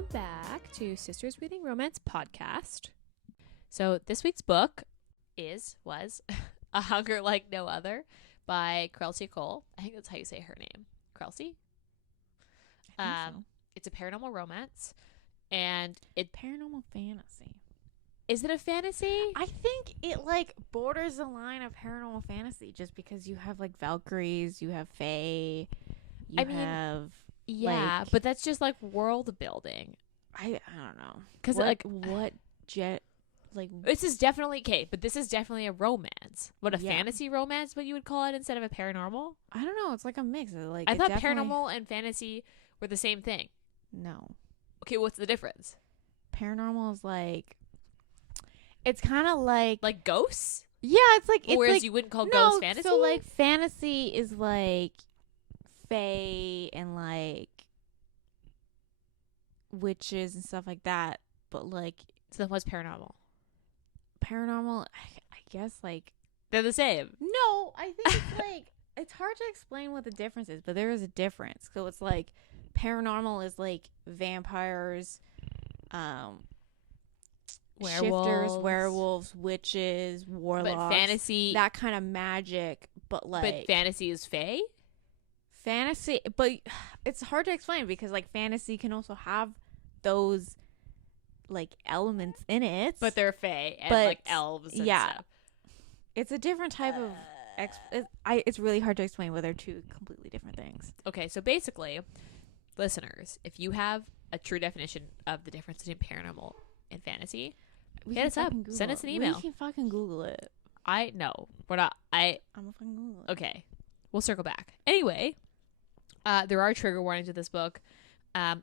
welcome back to Sisters Reading Romance Podcast. So this week's book was A Hunger Like No Other by Kresley Cole. I think that's how you say her name. Kresley? I think so. It's a paranormal romance, and Paranormal fantasy. is it a fantasy? I think it like borders the line of paranormal fantasy just because you have like Valkyries, you have Fae, Yeah, like, but that's just like world building. I don't know. Because this is definitely but this is definitely a romance. What, a fantasy romance? What you would call it instead of a paranormal? I don't know. It's like a mix. Like I thought paranormal and fantasy were the same thing. No. Okay, what's the difference? Paranormal is like, it's kind of like ghosts. Yeah, it's like whereas you wouldn't call ghosts fantasy. So like fantasy is like fae and like witches and stuff like that, but like so then what's paranormal? Paranormal, I guess like they're the same. No, I think it's like it's hard to explain what the difference is, but there is a difference. So it's like paranormal is like vampires, shifters, werewolves, witches, warlocks, but fantasy, that kind of magic. But fantasy is fae. Fantasy, but it's hard to explain because like fantasy can also have those like elements in it, but they're fae and like elves and stuff. It's a different type of it's really hard to explain, but they're two completely different things. Okay, so basically, listeners, if you have a true definition of the difference between paranormal and fantasy, hit us up. Send us an email. We can fucking Google it. I know. We're not. I'm gonna fucking Google it. Okay. We'll circle back. Anyway, there are trigger warnings with this book.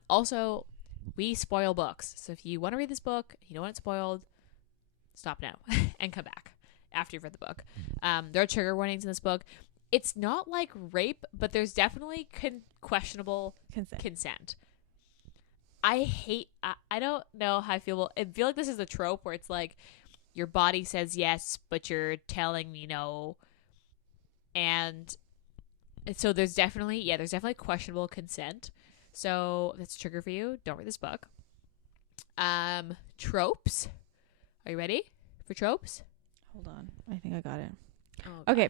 Also, we spoil books. So if you want to read this book, you don't want it spoiled, stop now and come back after you've read the book. There are trigger warnings in this book. It's not like rape, but there's definitely questionable consent. I don't know how I feel. I feel like this is a trope where it's like your body says yes, but you're telling me no. And so there's definitely questionable consent. So that's a trigger for you. Don't read this book. Tropes. Are you ready for tropes? Hold on. I think I got it. Oh, okay.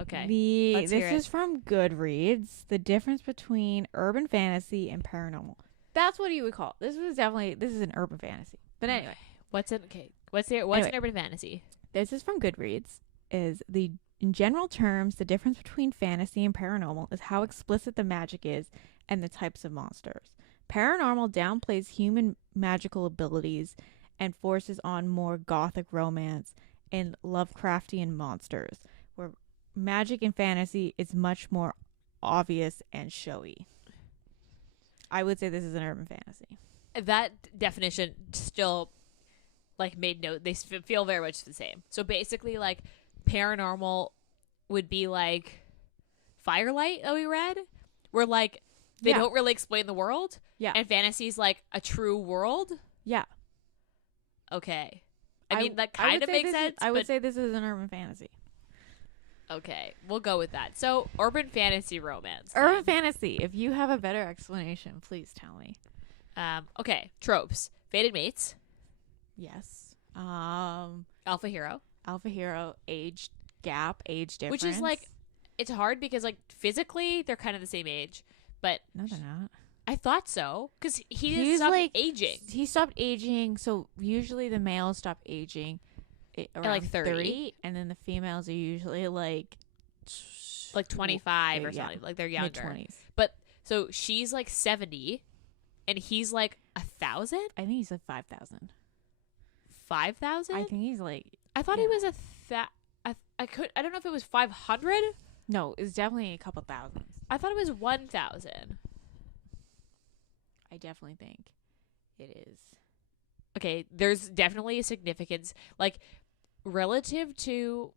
Okay. This is from Goodreads. The difference between urban fantasy and paranormal. That's what you would call it. This is an urban fantasy. But anyway. What's an urban fantasy? This is from Goodreads. In general terms, the difference between fantasy and paranormal is how explicit the magic is and the types of monsters. Paranormal downplays human magical abilities and forces on more gothic romance and Lovecraftian monsters, where magic in fantasy is much more obvious and showy. I would say this is an urban fantasy. That definition still made note. They feel very much the same. So basically, paranormal would be like Firelight that we read, where they don't really explain the world. Yeah. And fantasy's like a true world. Yeah. Okay. I mean, that kind of makes sense. I would say this is an urban fantasy. Okay. We'll go with that. So, urban fantasy romance. Urban fantasy. If you have a better explanation, please tell me. Okay. Tropes. Fated mates. Yes. Alpha hero. Age gap, age difference. Which is it's hard because physically they're kind of the same age, but no, they're not. I thought so because he's stopped aging. He stopped aging, so usually the males stop aging around 30, and then the females are usually like 25 or something. Like they're younger. Mid-20s. But so she's 70, and he's 1,000. I think he's 5,000. 5,000. I think he's I thought he was I don't know if it was 500. No, it's definitely a couple thousands. I thought it was 1,000. I definitely think it is. Okay, there's definitely a significance, relative to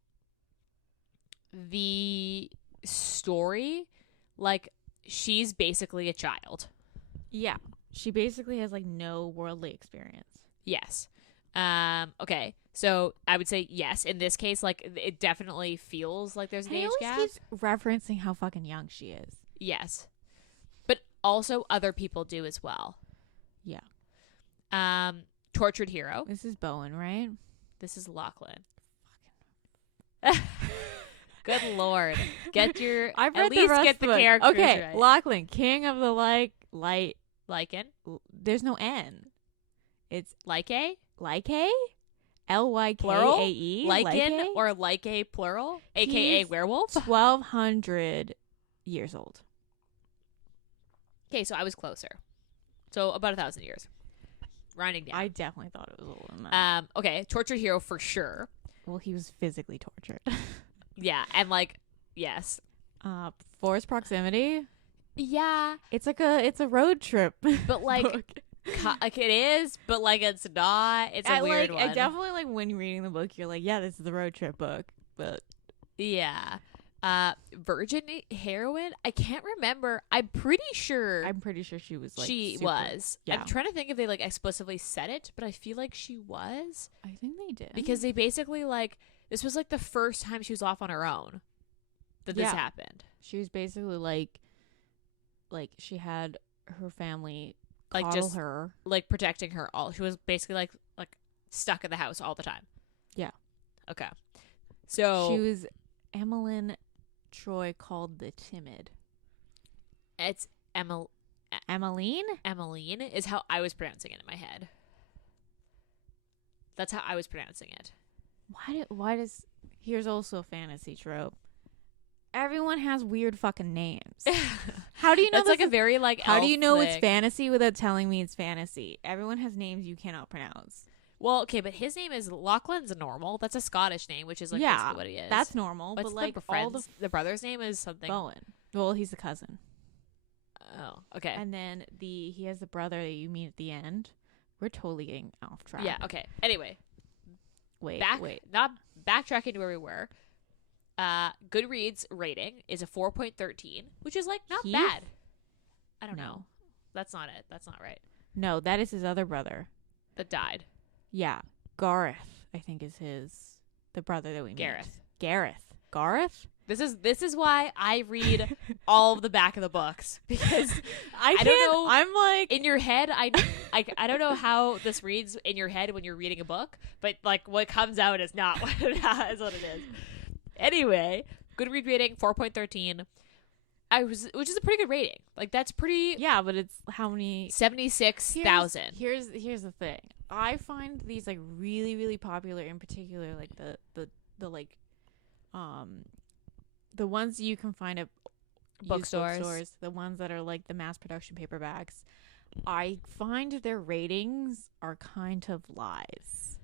the story. She's basically a child. Yeah, she basically has no worldly experience. Yes. Okay. So I would say yes. In this case, it definitely feels like there's an age gap. He always keeps referencing how fucking young she is. Yes. But also other people do as well. Yeah. Tortured Hero. This is Bowen, right? This is Lachlan. Good Lord. Get your I've at read least the rest get of the the book. characters Okay, right. Lachlan, king of the light. Lycan. There's no N. It's Lycae? Lycae? Lykae? Plural? Lycan Lycan or Lycae plural? AKA He's werewolf? 1,200 years old. Okay, so I was closer. So about 1,000 years. Rounding down. I definitely thought it was older than that. Okay, Tortured Hero for sure. Well, he was physically tortured. Yeah, and like, yes. Forced Proximity. Yeah, It's a road trip. but like, book. like it is, but like it's not. It's a weird one. I definitely like when you're reading the book, you're like, yeah, this is a road trip book. But Yeah. Virgin Heroine? I can't remember. I'm pretty sure she was like she super- was. Yeah. I'm trying to think if they like explicitly said it, but I feel like she was. I think they did. Because they basically like this was like the first time she was off on her own that this Yeah. happened. she was basically like she had her family Like, coddle just her. Like protecting her all. She was basically like stuck in the house all the time. Yeah. Okay. So She was Emmeline Troy called the Timid. it's Emmeline? Emmeline is how I was pronouncing it in my head. That's how I was pronouncing it. Why does here's also a fantasy trope. Everyone has weird fucking names. How do you know That's like this a very like How do you know it's elf-like- fantasy without telling me it's fantasy? Everyone has names you cannot pronounce. Well, okay, but his name is Lachlan's normal. That's a Scottish name, which is like Yeah, basically what he is. That's normal, What's but like the all the the brother's name is something. Bowen. Well, he's the cousin. Oh, okay. And then he has the brother that you meet at the end. We're totally getting off track. Yeah. Okay. Anyway, Wait. not backtracking to where we were. Goodreads rating is a 4.13, which is like not Heath? bad. I don't No. know. That's not it. That's not right. No, that is his other brother. That died. Yeah. Gareth, I think is the brother that we meet. Gareth. Gareth? This is why I read all of the back of the books, because I don't know. I'm like in your head, I don't know how this reads in your head when you're reading a book, but like what comes out is not what it is. Anyway, Goodreads rating 4.13. Which is a pretty good rating. Like that's pretty. yeah, but it's how many 76,000. Here's the thing. I find these like really really popular, in particular like the like the ones you can find at used Bookstores. the ones that are like the mass production paperbacks. I find their ratings are kind of lies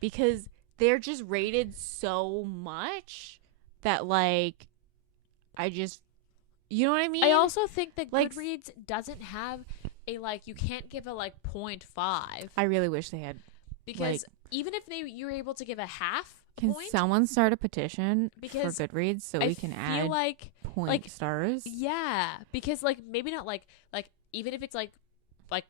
because they're just rated so much that like I just, you know what I mean? I also think that Like- Goodreads doesn't have a like you can't give a like 0.5 I really wish they had. because even if you're able to give a half Can point, someone start a petition Because for Goodreads so I we can feel add like point stars? yeah, because like maybe not like even if it's like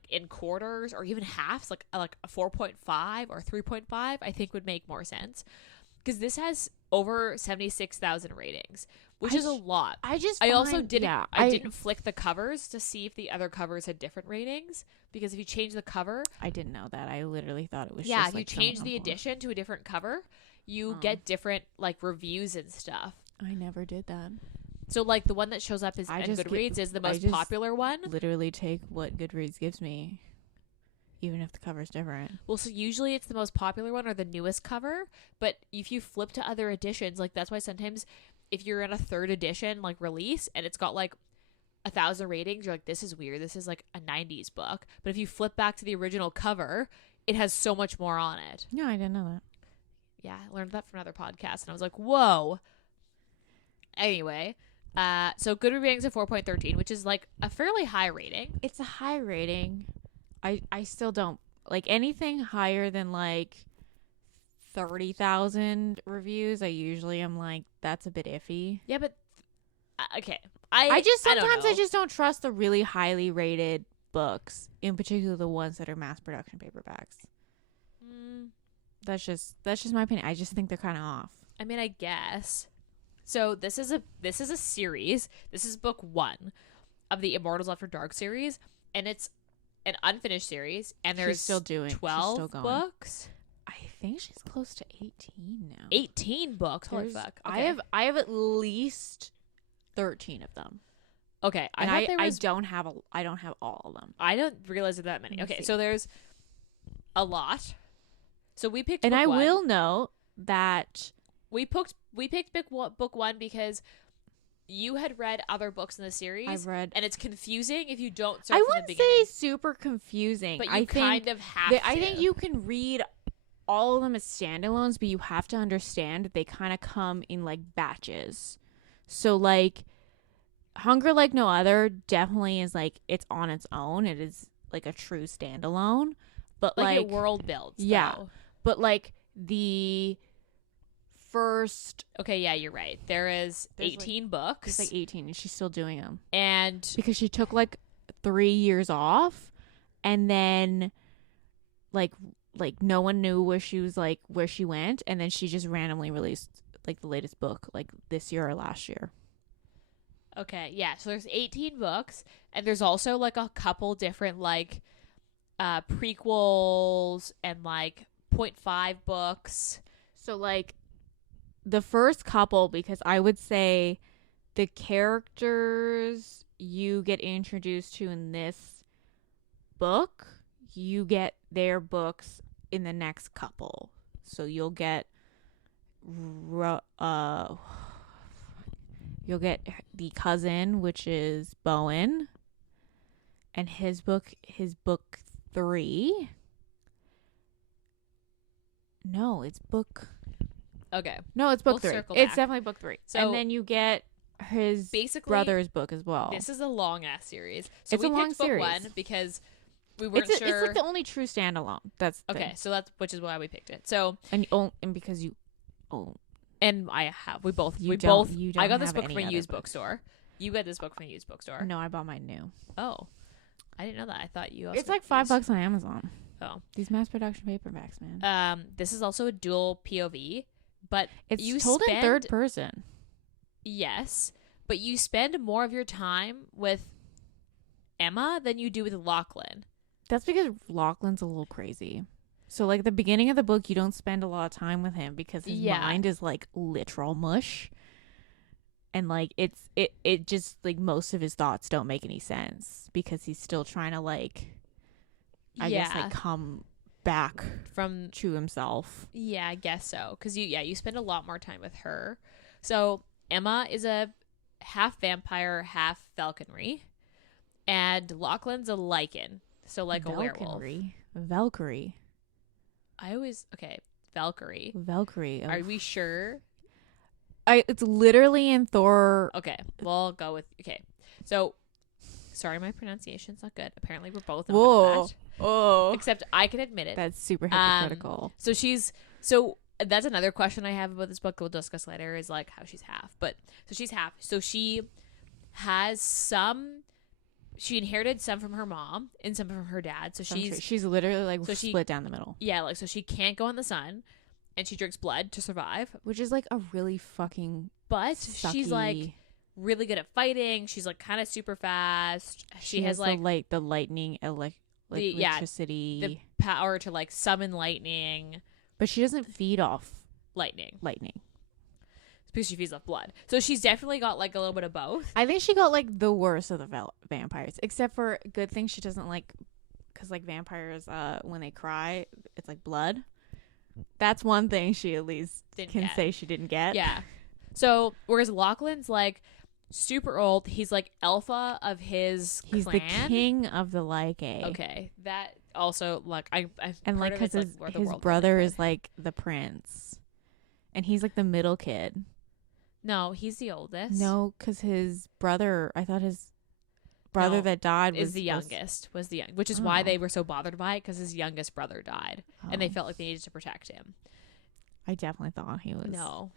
in quarters or even halves, like a 4.5 or 3.5, I think would make more sense. Because this has over 76,000 ratings, which is a lot. I also didn't. Yeah, I didn't flick the covers to see if the other covers had different ratings. Because if you change the cover, I didn't know that. I literally thought it was yeah, just if like you change some the of them. edition to a different cover, you Oh. get different like reviews and stuff. I never did that. So like the one that shows up is I in just Goodreads is the I most just popular one. Literally take what Goodreads gives me, even if the cover's different. Well, so usually it's the most popular one or the newest cover, but if you flip to other editions, like that's why sometimes if you're in a third edition like release and it's got like 1,000 ratings, you're like, this is weird. This is like a 90s book. But if you flip back to the original cover, it has so much more on it. No, I didn't know that. Yeah, I learned that from another podcast and I was like, whoa. Anyway, so Goodreads ratings of 4.13, which is like a fairly high rating. It's a high rating. I still don't like anything higher than like 30,000 reviews. I usually am like, that's a bit iffy. Yeah, but okay. I just don't sometimes know. I just don't trust the really highly rated books, in particular the ones that are mass production paperbacks. Mm, That's just my opinion. I just think they're kind of off. I mean, I guess. So this is a series. This is book 1 of the Immortals After Dark series, and it's an unfinished series, and She's there's still doing. She's 12 still going. books. I think she's close to 18 now. 18 books. Holy There's- fuck. Okay. I have at least 13 of them. Okay. And I thought there was. I don't have all of them. I don't realize there are that many. Let me Okay. see. So there's a lot. So we picked And book I one. will note that We picked book one because you had read other books in the series. I've read. And it's confusing if you don't start I from the wouldn't beginning. say super confusing. But you I kind think of have that, to. I think you can read all of them as standalones, but you have to understand that they kind of come in like batches. So like Hunger Like No Other definitely is like it's on its own. It is like a true standalone. But like like it world builds. yeah. Though. but like the first Okay, yeah, you're right. There's 18 books. it's like 18 and she's still doing them and because she took like 3 years off and then like no one knew where she was, like where she went, and then she just randomly released like the latest book like this year or last year. okay, yeah. So there's 18 books, and there's also like a couple different like prequels and like 0.5 books. So like the first couple, because I would say the characters you get introduced to in this book, you get their books in the next couple. So you'll get the cousin, which is Bowen, and his book 3. No, it's book Okay. No, it's book We'll 3. circle It's back. definitely book 3. So and then you get his basically brother's book as well. This is a long ass series. So It's we a long picked book series. 1 because we weren't It's sure. like the only true standalone. That's the Okay, thing. so that's which is why we picked it. So And because you and I have we both You we don't- both you I don't got this have book any from a other used books. bookstore. You got this book from a used bookstore. No, I bought mine new. Oh, I didn't know that. I thought you. Also It's like got $5 used. on Amazon. Oh, These mass production paperbacks, man. this is also a dual POV, but It's you told in spend- third person. yes, but you spend more of your time with Emma than you do with Lachlan. That's because Lachlan's a little crazy. So like the beginning of the book, you don't spend a lot of time with him because his Yeah. mind is like literal mush. And like it just like most of his thoughts don't make any sense because he's still trying to like I guess like come back from to himself. Yeah, I guess so. Because you spend a lot more time with her. So Emma is a half vampire, half falconry, and Lachlan's a lichen, so like a werewolf. Valkyrie. Valkyrie. Valkyrie. Are we sure? It's literally in Thor. Okay, we'll go with So, sorry, my pronunciation's not good. Apparently, we're both not Whoa. good at Oh, that. Except I can admit it. that's super hypocritical. So that's another question I have about this book we'll discuss later is like how she's half. But so she's half. So she has she inherited some from her mom and some from her dad. So She's literally like so she- split down the middle, so she can't go in the sun and she drinks blood to survive. which is like a really fucking. But she's like sucky- really good at fighting. She's like kind of super fast. She has like the lightning, electricity, the power to like summon lightning. but she doesn't feed off Lightning. lightning. Because she feeds off blood. So she's definitely got like a little bit of both. I think she got like the worst of the vampires, except for good thing she doesn't like, because like vampires, when they cry, it's like blood. That's one thing she at least Didn't can get. say she didn't get. Yeah. So whereas Lachlan's like super old, he's like alpha of his He's clan. the king of the Lycae. Okay, that also like I And like because his brother is like the prince, and he's like the middle kid. no, he's the oldest. No, because his brother. I thought his brother No, that died is the youngest. Which is why Oh. they were so bothered by it because his youngest brother died, and they Oh. felt like they needed to protect him. I definitely thought he was. No,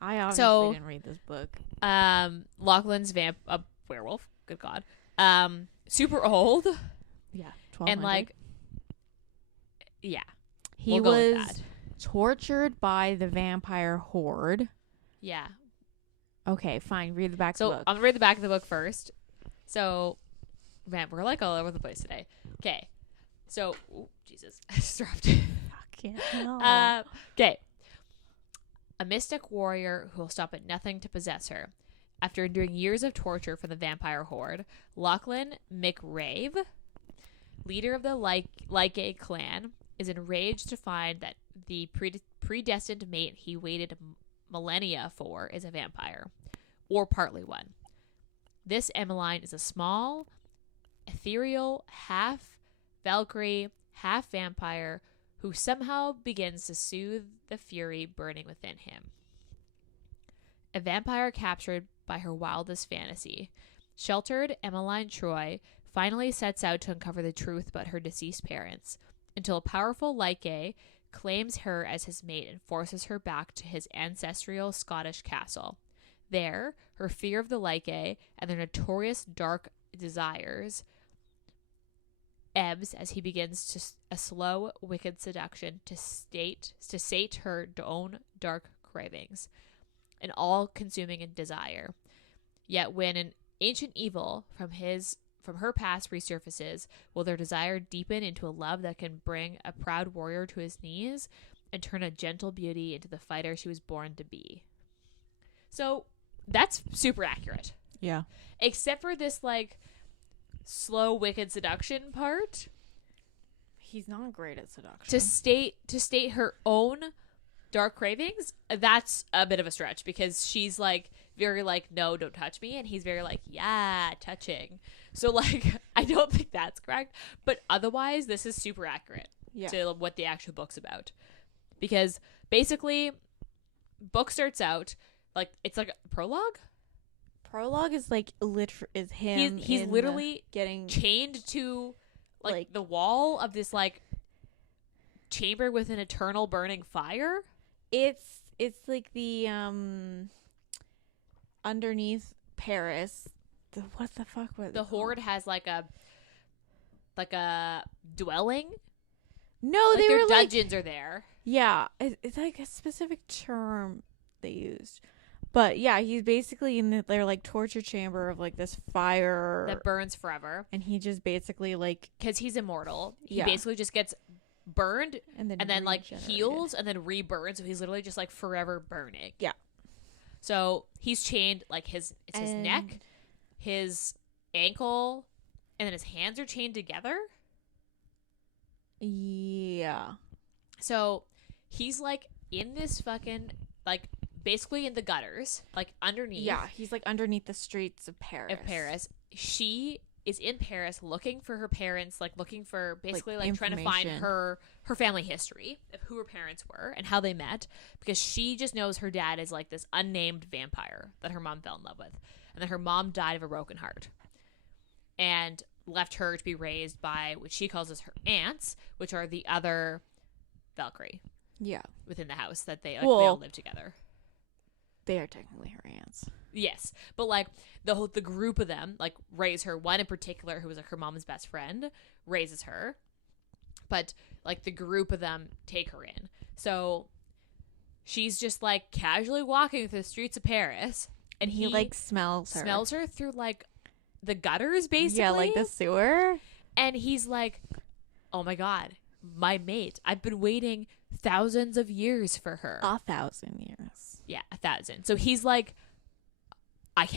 I obviously So- didn't read this book. Lachlan's a werewolf. Good God, super old Yeah, and like, yeah, he we'll go with was that. tortured by the vampire horde. Yeah. Okay, fine. Read the back So of the book. I'm gonna read the back of the book first. So, man, we're like all over the place today. Okay, So, Jesus, I just dropped. Okay. A mystic warrior who will stop at nothing to possess her. After enduring years of torture from the vampire horde, Lachlan McRave, leader of the Lyke clan, is enraged to find that the predestined mate he waited millennia for is a vampire, or partly one. This Emmeline is a small, ethereal, half Valkyrie, half vampire who somehow begins to soothe the fury burning within him. A vampire captured by her wildest fantasy, sheltered Emmeline Troy finally sets out to uncover the truth about her deceased parents, until a powerful Lyke claims her as his mate and forces her back to his ancestral Scottish castle. There, her fear of the Lyke and their notorious dark desires ebbs as he begins to a slow, wicked seduction to sate her own dark cravings, an all-consuming desire. Yet when an ancient evil from her past resurfaces, will their desire deepen into a love that can bring a proud warrior to his knees and turn a gentle beauty into the fighter she was born to be. So that's super accurate. Yeah. Except for this, like, slow, wicked seduction part. He's not great at seduction. To state her own dark cravings, that's a bit of a stretch, because she's like very like, no, don't touch me, and he's very like, yeah, touching. So like, I don't think that's correct, but otherwise this is super accurate to what the actual book's about, because basically book starts out like it's like a prologue. Prologue is like is him. He's literally getting chained to like the wall of this like chamber with an eternal burning fire. It's like the underneath Paris. What the fuck was the horde has like a dwelling. No, like they their were dungeons are there. Yeah, it's like a specific term they used. But yeah, he's basically in their like torture chamber of like this fire that burns forever, and he just basically like, because he's immortal, he basically just gets burned and then like heals and then reburns, so he's literally just like forever burning. Yeah. So he's chained, like his neck, his ankle, and then his hands are chained together. Yeah. So he's like in this fucking like basically in the gutters, like underneath. Yeah, he's like underneath the streets of Paris. She is in Paris looking for her parents, like looking for basically like trying to find her family history of who her parents were and how they met, because she just knows her dad is like this unnamed vampire that her mom fell in love with, and that her mom died of a broken heart and left her to be raised by what she calls as her aunts, which are the other Valkyrie. Yeah. Within the house that they all live together. They are technically her aunts. Yes, but like the group of them like raise her. One in particular, who was like her mom's best friend, raises her, but like the group of them take her in. So she's just like casually walking through the streets of Paris, and he like smells her through like the gutters, basically. Yeah, like the sewer. And he's like, "Oh my god, my mate! I've been waiting thousands of years for her." 1,000 years. Yeah, 1,000. So he's like, I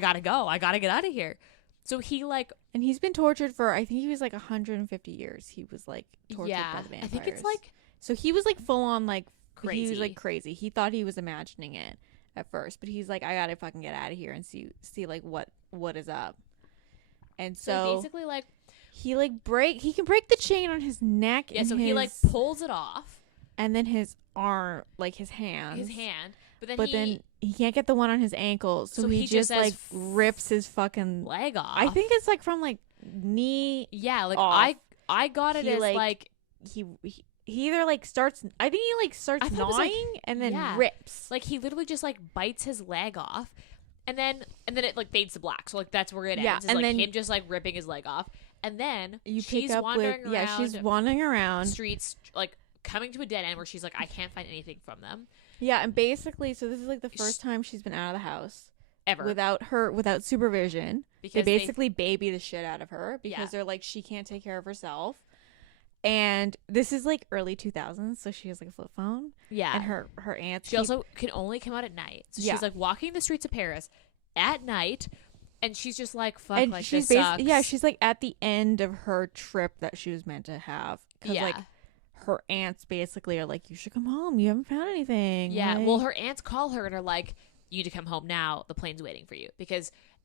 gotta go. I gotta get out of here. So he like, and he's been tortured for, I think he was like 150 years. He was like tortured by the vampires. I think it's like, so he was like full on like crazy. He was like crazy. He thought he was imagining it at first, but he's like, I gotta fucking get out of here and see like what is up. And so basically like he can break the chain on his neck. Yeah, and so he like pulls it off. And then his arm, like his hand. But then he can't get the one on his ankle. So he just like rips his fucking leg off. I think it's like from like knee. Yeah, like off. I got it as like he either like starts, I think he like starts gnawing and then rips. Like he literally just like bites his leg off. And then it like fades to black. So like that's where it ends. And like him just like ripping his leg off. And then she's wandering around. Yeah, she's wandering around streets, like coming to a dead end where she's like, I can't find anything from them. Yeah, and basically, so this is like the first time she's been out of the house ever without supervision. Because they basically baby the shit out of her because they're like, she can't take care of herself. And this is like early 2000s, so she has like a flip phone. Yeah. And her aunts. She also can only come out at night. So she's like walking the streets of Paris at night, and she's just like, fuck, and like she's this sucks. Yeah, she's like at the end of her trip that she was meant to have. Because like her aunts basically are like, you should come home. You haven't found anything. Yeah. Like, well, her aunts call her and are like, you need to come home now. The plane's waiting for you.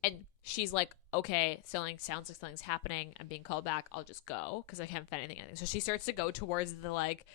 And she's like, okay, sounds like something's happening. I'm being called back. I'll just go because I haven't found anything. So she starts to go towards the like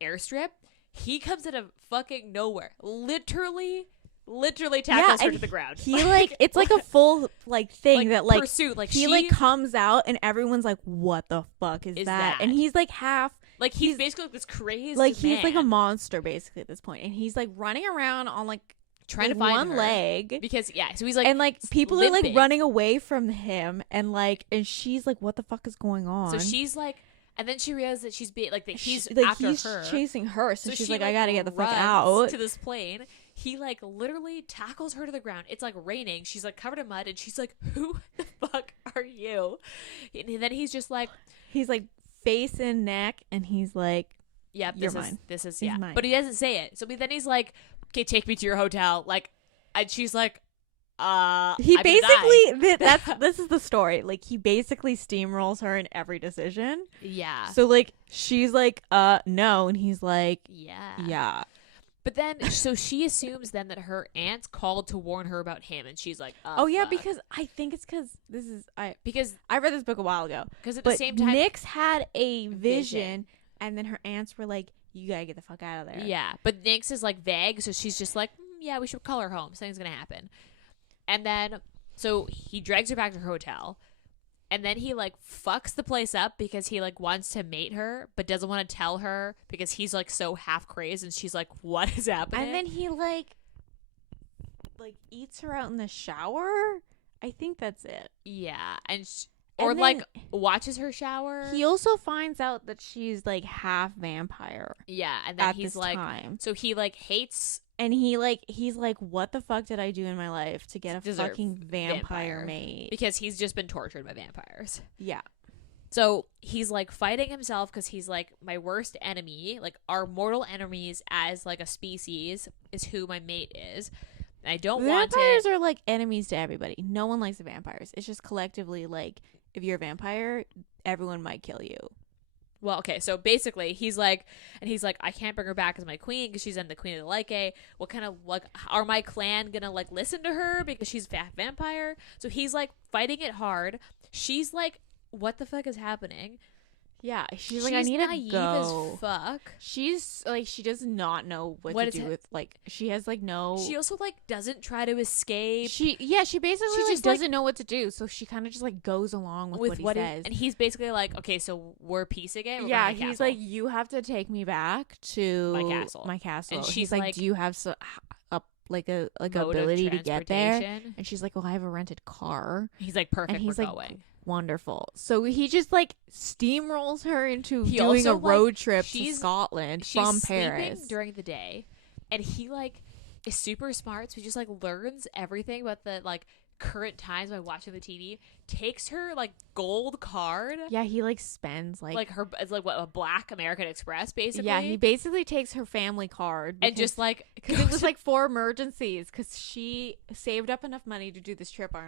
airstrip. He comes out of fucking nowhere. Literally tackles her to the ground. He like it's like a full like thing like, that like pursuit. Like he like comes out and everyone's like, what the fuck is that? And he's like half like he's basically like this crazy like man. he's like a monster basically at this point, and he's like running around on like trying to like, find one her. leg Because so he's like, and like people limping. are like running away from him, and like and she's like, what the fuck is going on? So she's like, and then she realizes that she's being like that he's like, after he's her, chasing her. So she's she, like, I gotta get the fuck runs out to this plane. He like literally tackles her to the ground. It's like raining. She's like covered in mud, and she's like, who the fuck are you? And then he's just like, he's like face and neck, and he's like, yep, you're mine. This is He's mine. But he doesn't say it. So then he's like, okay, take me to your hotel. Like, and she's like, he I'm basically this is the story. Like he basically steamrolls her in every decision. Yeah. So like she's like no, and he's like yeah. But then so she assumes then that her aunt's called to warn her about him, and she's like, oh yeah, fuck. because I think it's because I read this book a while ago. Because at the same time, Nyx had a vision, and then her aunts were like, you gotta get the fuck out of there. Yeah, but Nyx is like vague, so she's just like, yeah, we should call her home. Something's gonna happen. And then, so he drags her back to her hotel, and then he like fucks the place up because he like wants to mate her, but doesn't want to tell her because he's like so half crazed, and she's like, what is happening? And then he like eats her out in the shower. I think that's it. Yeah, and then like watches her shower. He also finds out that she's like half vampire. Yeah, and then at he's this like, time. so he like hates. And he's like, what the fuck did I do in my life to get a Deserve fucking vampire mate? Because he's just been tortured by vampires. Yeah. So he's like fighting himself because he's like, my worst enemy, like our mortal enemies as like a species is who my mate is. And I don't want it. Vampires are like enemies to everybody. No one likes the vampires. It's just collectively like, if you're a vampire, everyone might kill you. Well, okay, so basically he's like, I can't bring her back as my queen because she's in the Queen of the Lycae. What kind of, like, are my clan gonna, like, listen to her because she's a vampire? So he's, like, fighting it hard. She's like, what the fuck is happening? Yeah, she's like, I need to go. As fuck. She's like, she does not know what to do with, like, she has like no. She also like doesn't try to escape. She basically she like, just doesn't know what to do, so she kind of just like goes along with what he says. And he's basically like, okay, so we're peace again. We're yeah, going to he's castle. like, you have to take me back to my castle. And she's she's like, do you have a ability to get there? And she's like, well, I have a rented car. He's like, perfect. And he's we're like, going. Wonderful. So he just like steamrolls her into doing also, a road trip to Scotland she's from Paris during the day, and he like is super smart, so he just like learns everything about the like current times by watching the TV. Takes her like gold card. Yeah, he like spends like her. It's like what, a black American Express basically. Yeah, he basically takes her family card and just like because it was like for emergencies because she saved up enough money to do this trip on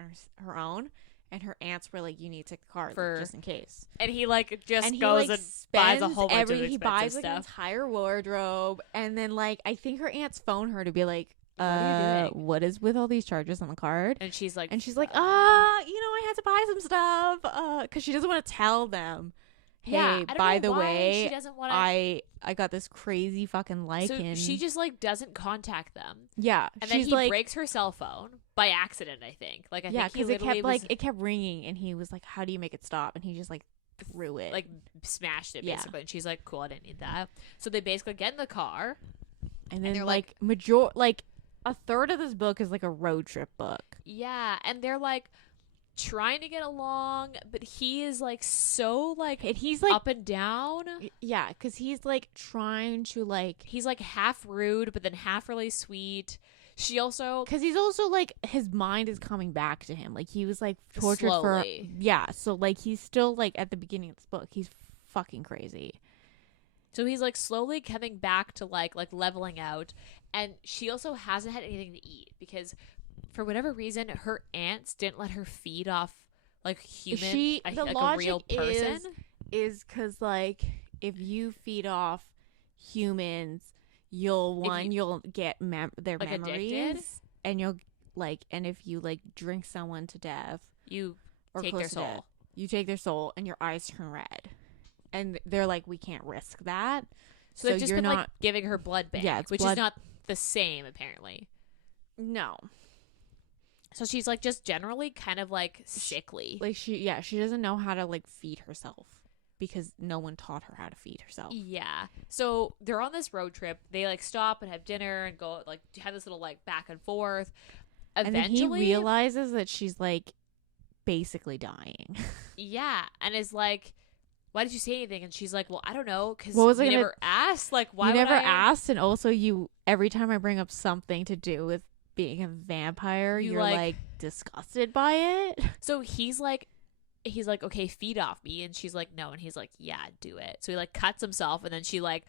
her own. And her aunts were like, you need to take the card for just in case. And he like just and goes he, like, and buys a whole bunch of expensive he buys stuff. Like an entire wardrobe. And then like I think her aunts phone her to be like, what are you doing? What is with all these charges on the card? And she's like, I had to buy some stuff because she doesn't want to tell them. Hey, by the way, she doesn't want to. I got this crazy fucking lichen. So she just like doesn't contact them. Yeah, and then he breaks her cell phone by accident. I think. Like I think because it kept ringing, and he was like, "How do you make it stop?" And he just like threw it, like smashed it basically. And she's like, "Cool, I didn't need that." So they basically get in the car, and then like a third of this book is like a road trip book. Yeah, and they're like trying to get along, but he is like so like, and he's like up and down. Yeah, because he's like trying to like, he's like half rude but then half really sweet. She also, because he's also like, his mind is coming back to him. Like he was like tortured slowly. so like he's still like at the beginning of this book he's fucking crazy. So he's like slowly coming back to like leveling out, and she also hasn't had anything to eat because for whatever reason her aunts didn't let her feed off like human The like logic a real person. is because like if you feed off humans, you'll get their like memories, addicted? and you'll like, and if you like drink someone to death, You or take close their to soul. death, you take their soul, and your eyes turn red, and they're like, we can't risk that. So they've just you're been not like giving her blood bank, Yeah, it's which blood- is not the same apparently. no, So she's like just generally kind of like sickly. like she doesn't know how to like feed herself because no one taught her how to feed herself. Yeah. So they're on this road trip. They like stop and have dinner and go like have this little like back and forth. Eventually, And then he realizes that she's like basically dying. yeah, and is like, "Why did you say anything?" And she's like, "Well, I don't know, because What was I you gonna- never asked. Like, why You would never I?" asked, and also you every time I bring up something to do with being a vampire, You, you're like- like disgusted by it. So he's like, "Okay, feed off me," and she's like, "No," and he's like, "Yeah, do it." So he like cuts himself, and then she like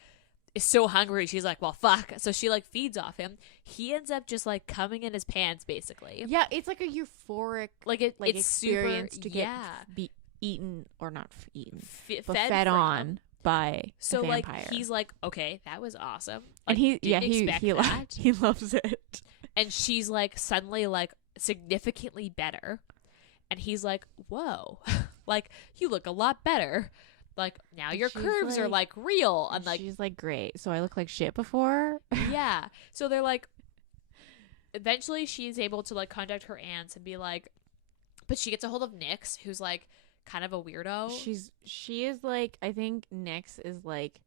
is so hungry. She's like, "Well, fuck." So she like feeds off him. He ends up just like coming in his pants, basically. Yeah, it's like a euphoric Like it's experience super, to get yeah, be eaten or not eaten, f- but fed, fed from. on by So a like vampire. he's like, "Okay, that was awesome." and Like, he didn't expect that. he loves it. And she's like suddenly like significantly better, and he's like, "Whoa, like you look a lot better. Like now And your she's curves are like- like real." And And like, she's like, great. So I look like shit before. yeah. So they're like, eventually she's able to like contact her aunts and be like, but she gets a hold of Nyx, who's like kind of a weirdo. She is like, I think Nyx is like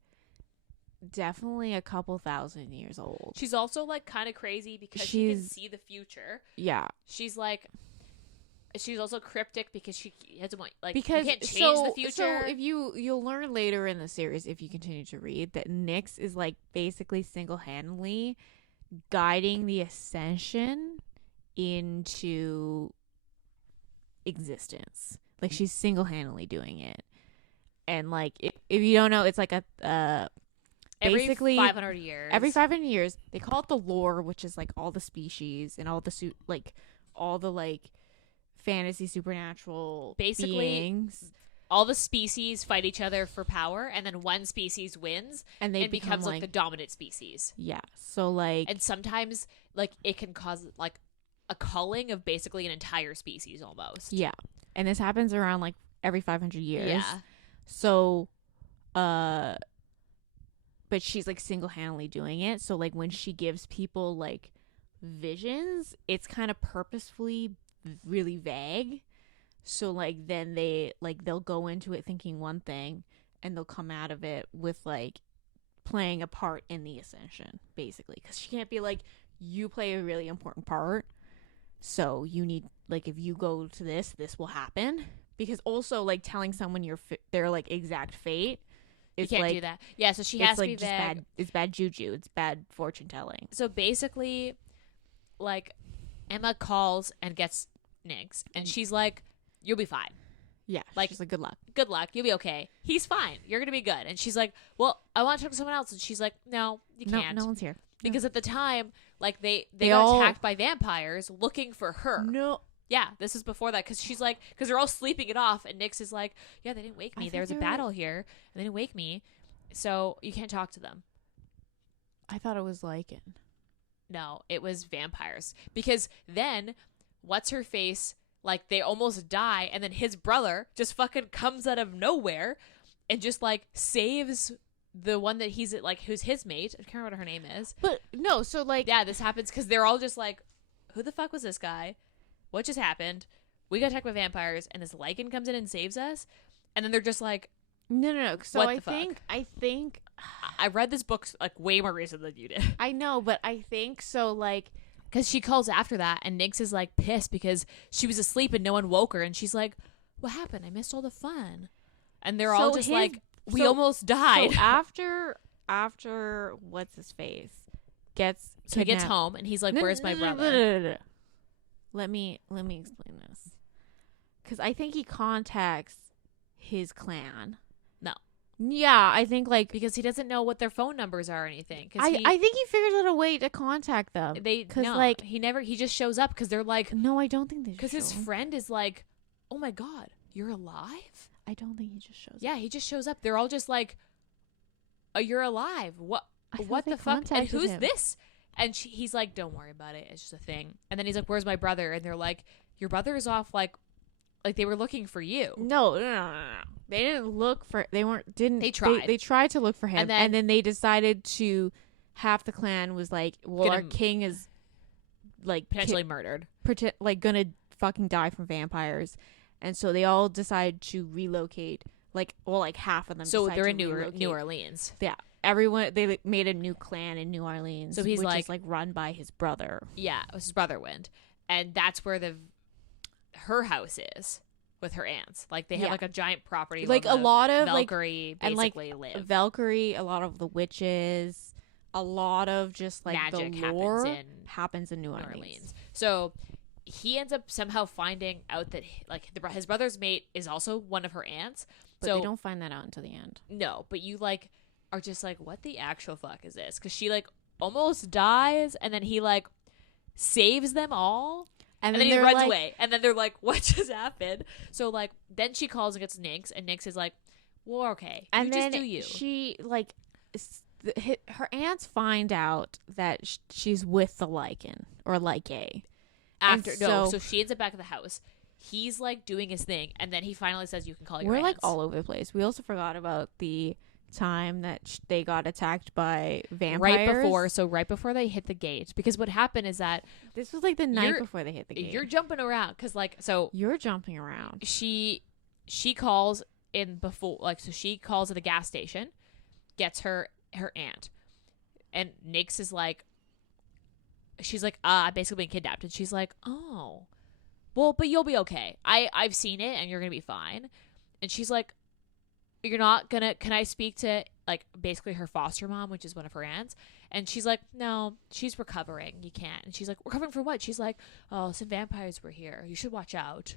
definitely a couple thousand years old. She's also like kind of crazy because she can She's- see the future. Yeah, She's like, she's also cryptic because she hasn't like because you can't change so, the future. So if you'll learn later in the series, if you continue to read, that Nyx is like basically single-handedly guiding the Ascension into existence. Like she's single-handedly doing it. And like if you don't know, it's like basically every 500 years. every 500 years they call it the lore, which is like all the species and all the all the like fantasy supernatural Basically, beings, all the species fight each other for power, and then one species wins and they and becomes like the dominant species. yeah. So like And sometimes like it can cause like a culling of basically an entire species almost. yeah, and this happens around like every 500 years. Yeah. So but she's like single-handedly doing it. So like when she gives people like visions, it's kind of purposefully really vague. So like then they'll go into it thinking one thing, and they'll come out of it with like playing a part in the Ascension, basically, because she can't be like, you play a really important part, so you need, like, if you go to this will happen. Because also like telling someone their like exact fate, You it's can't like, do that. Yeah, so she it's has to like be just vague. bad. It's bad juju. It's bad fortune telling. So basically, like, Emma calls and gets Nyx, and she's like, "You'll be fine. Yeah, Like- she's like, good luck. Good luck. You'll be okay. He's fine. You're gonna be good." And she's like, "Well, I want to talk to someone else." And she's like, "No, you can't." No one's here. Because at the time, like they They got all- attacked by vampires looking for her. No, Yeah, this is before that because she's like, because they're all sleeping it off, and Nyx is like, "Yeah, they didn't wake I me. thought There was a they were- battle here, and they didn't wake me, so you can't talk to them." I thought it was Lycan. No, it was vampires. Because then, what's her face? Like they almost die, and then his brother just fucking comes out of nowhere, and just like saves the one that he's like, who's his mate. I can't remember what her name is. But no, so like Yeah, this happens because they're all just like, "Who the fuck was this guy? What just happened? We got attacked by vampires, and this Lycan comes in and saves us." And then they're just like, no. So What I the fuck? think I read this book like way more recent than you did. I know, but I think so. Like Because she calls after that, and Nyx is like pissed because she was asleep and no one woke her, and she's like, "What happened? I missed all the fun." And they're all So just his- like, "We so- almost died." so after what's his face gets So he gets kidnapped- home, and he's like, No, "Where's my no, no, no, brother?" no, no, no. Let me explain this. Because I think he contacts his clan. No. Yeah, I think like because he doesn't know what their phone numbers are or anything. I think he figures out a way to contact them. He just shows up because they're like, no, I don't think they. Because his friend is like, oh my god, you're alive. I don't think he just shows up. Yeah, he just shows up. They're all just like, oh, you're alive. What the fuck? And who's this? And he's like, don't worry about it. It's just a thing. And then he's like, where's my brother? And they're like, your brother is off. Like they were looking for you. No. They didn't look for. They weren't. Didn't. They tried. They tried to look for him, and then they decided to. Half the clan was like, well, our king is like potentially murdered. Gonna fucking die from vampires, and so they all decide to relocate. Like half of them. So they're in New Orleans. Yeah. Everyone, they made a new clan in New Orleans. So he's which is run by his brother. Yeah, it was his brother Wind. And that's where her house is with her aunts. Like they have like a giant property. Like a lot of Valkyrie basically live. Valkyrie, a lot of the witches, a lot of just like magic the lore happens in New Orleans. So he ends up somehow finding out that his brother's mate is also one of her aunts. But they don't find that out until the end. No, but you are just like, what the actual fuck is this? Because she almost dies, and then he saves them all, and then he runs away, and then they're like, what just happened? So then she calls and gets Nyx, and Nyx is like, well, okay, and you then just do you. She her aunts find out that she's with the Lycan or Lycae. So she ends up back at the house. He's doing his thing, and then he finally says, you can call your aunts. We're all over the place. We also forgot about the time that they got attacked by vampires right before they hit the gate, because what happened is that this was the night before they hit the gate. You're jumping around because you're jumping around. She calls in before so she calls at the gas station, gets her aunt, and Nyx is she's I'm basically being kidnapped, and she's like, oh well, but you'll be okay. I've seen it, and you're gonna be fine. And she's like, you're not gonna, can I speak to basically her foster mom, which is one of her aunts? And she's like, no, she's recovering, you can't. And she's like, recovering from what? She's like, oh, some vampires were here, you should watch out.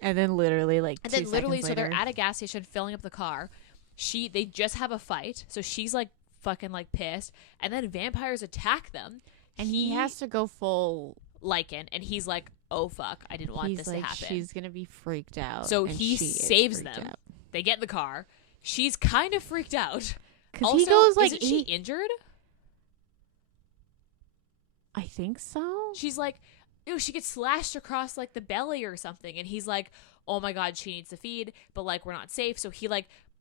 And then literally so they're at a gas station filling up the car. They just have a fight, so she's fucking pissed, and then vampires attack them, and he has to go full Lycan, and he's like, oh fuck, I didn't want this to happen. She's gonna be freaked out, so he saves them. They get in the car. She's kind of freaked out because he goes isn't she injured? I think so. She's like, ew, she gets slashed across the belly or something, and he's like, oh my god, she needs to feed, but we're not safe. So he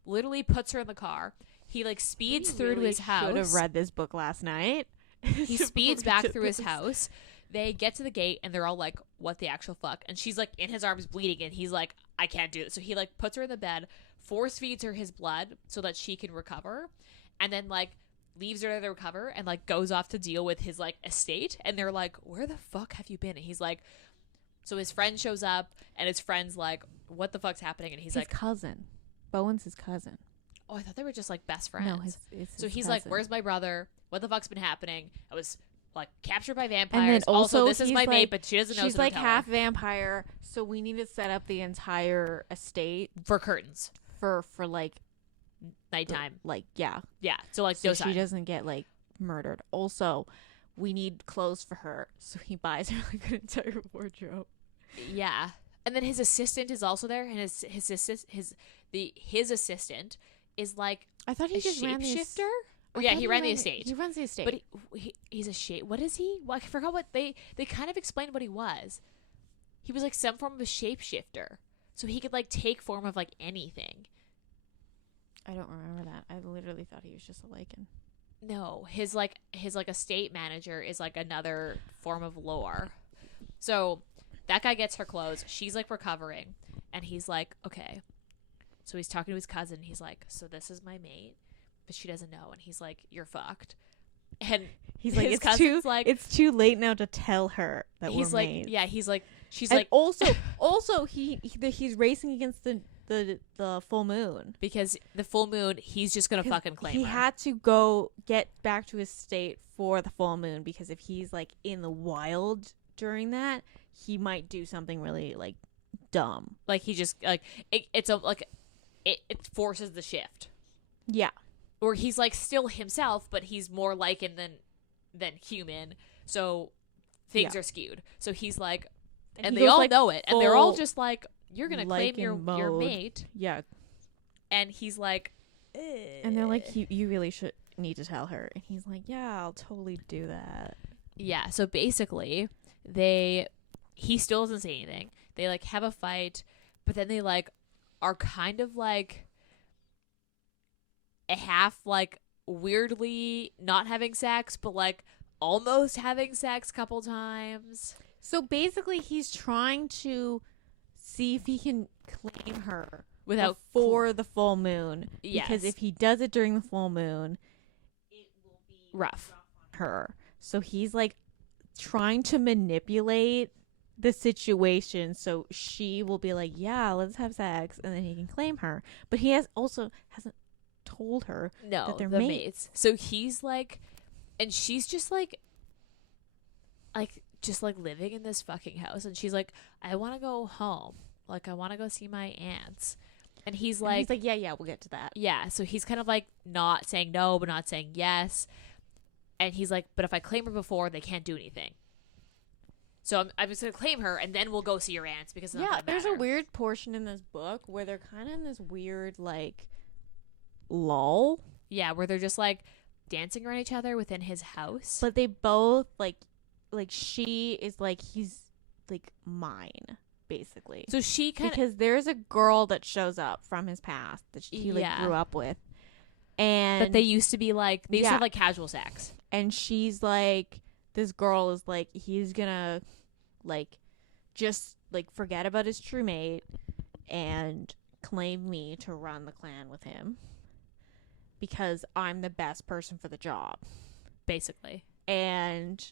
literally puts her in the car. He speeds through to his house. Should have read this book last night. He speeds back through his house. They get to the gate, and they're all like, what the actual fuck? And she's in his arms bleeding, and he's like, I can't do it. So he puts her in the bed, force feeds her his blood so that she can recover, and then leaves her to recover, and goes off to deal with his estate. And they're like, where the fuck have you been? And he's like, so his friend shows up, and his friend's like, what the fuck's happening? And he's his cousin. Bowen's his cousin. Oh, I thought they were just best friends. No, so he's cousin. like, where's my brother? What the fuck's been happening? I was captured by vampires. And then also this is my mate, but she doesn't know. She's half vampire, so we need to set up the entire estate for curtains for nighttime. Yeah. So so she doesn't get murdered. Also, we need clothes for her, so he buys her an entire wardrobe. Yeah, and then his assistant is also there, and his assistant is I thought he just ran the shifter. Oh, yeah, he ran the estate. He runs the estate. But he's a shape. What is he? Well, I forgot what they kind of explained what he was. He was some form of a shapeshifter, so he could take form of anything. I don't remember that. I literally thought he was just a Lycan. No, his estate manager is another form of lore. So that guy gets her clothes. She's recovering, and he's like, okay. So he's talking to his cousin. He's like, so this is my mate, but she doesn't know. And he's like, you're fucked. And he's like, it's too late now to tell her that he's we're mates. Yeah, he's like, she's and also he's racing against the full moon, because the full moon, he's just gonna fucking claim he her. had to go get back to his state for the full moon, because if he's in the wild during that, he might do something really dumb. He just it forces the shift. Yeah. Or he's like still himself, but he's more lichen than human. So things are skewed. So he's like, and they all like know it, and they're all full just like, "You're gonna claim your mode. mate." Yeah. And he's like, And they're like, you really should need to tell her. And he's like, yeah, I'll totally do that. yeah. So basically, he still doesn't say anything. They like have a fight, but then they like are kind of like a half like weirdly not having sex, but like almost having sex a couple times. So basically, he's trying to see if he can claim her Without before the full moon. Yes. Because if he does it during the full moon, it will be rough on her. So he's like trying to manipulate the situation so she will be like, yeah, let's have sex, and then he can claim her. But he hasn't told her that they're mates. So he's like, and she's just like living in this fucking house, and she's like, I want to go home. Like, I want to go see my aunts. And he's like, yeah, we'll get to that. Yeah, so he's kind of like not saying no, but not saying yes. And he's like, but if I claim her before, they can't do anything. So I'm just going to claim her, and then we'll go see your aunts because it's not gonna there's matter. a weird portion in this book where they're kind of in this weird, like, lull. Yeah, where they're just like dancing around each other within his house. But they both, like she is like, he's, like, mine. Basically, So she kind of, because there's a girl that shows up from his past that he like grew up with, and that they used to be like, they used to have like casual sex. And she's like, this girl is like, he's gonna like just like forget about his true mate and claim me to run the clan with him because I'm the best person for the job, basically. And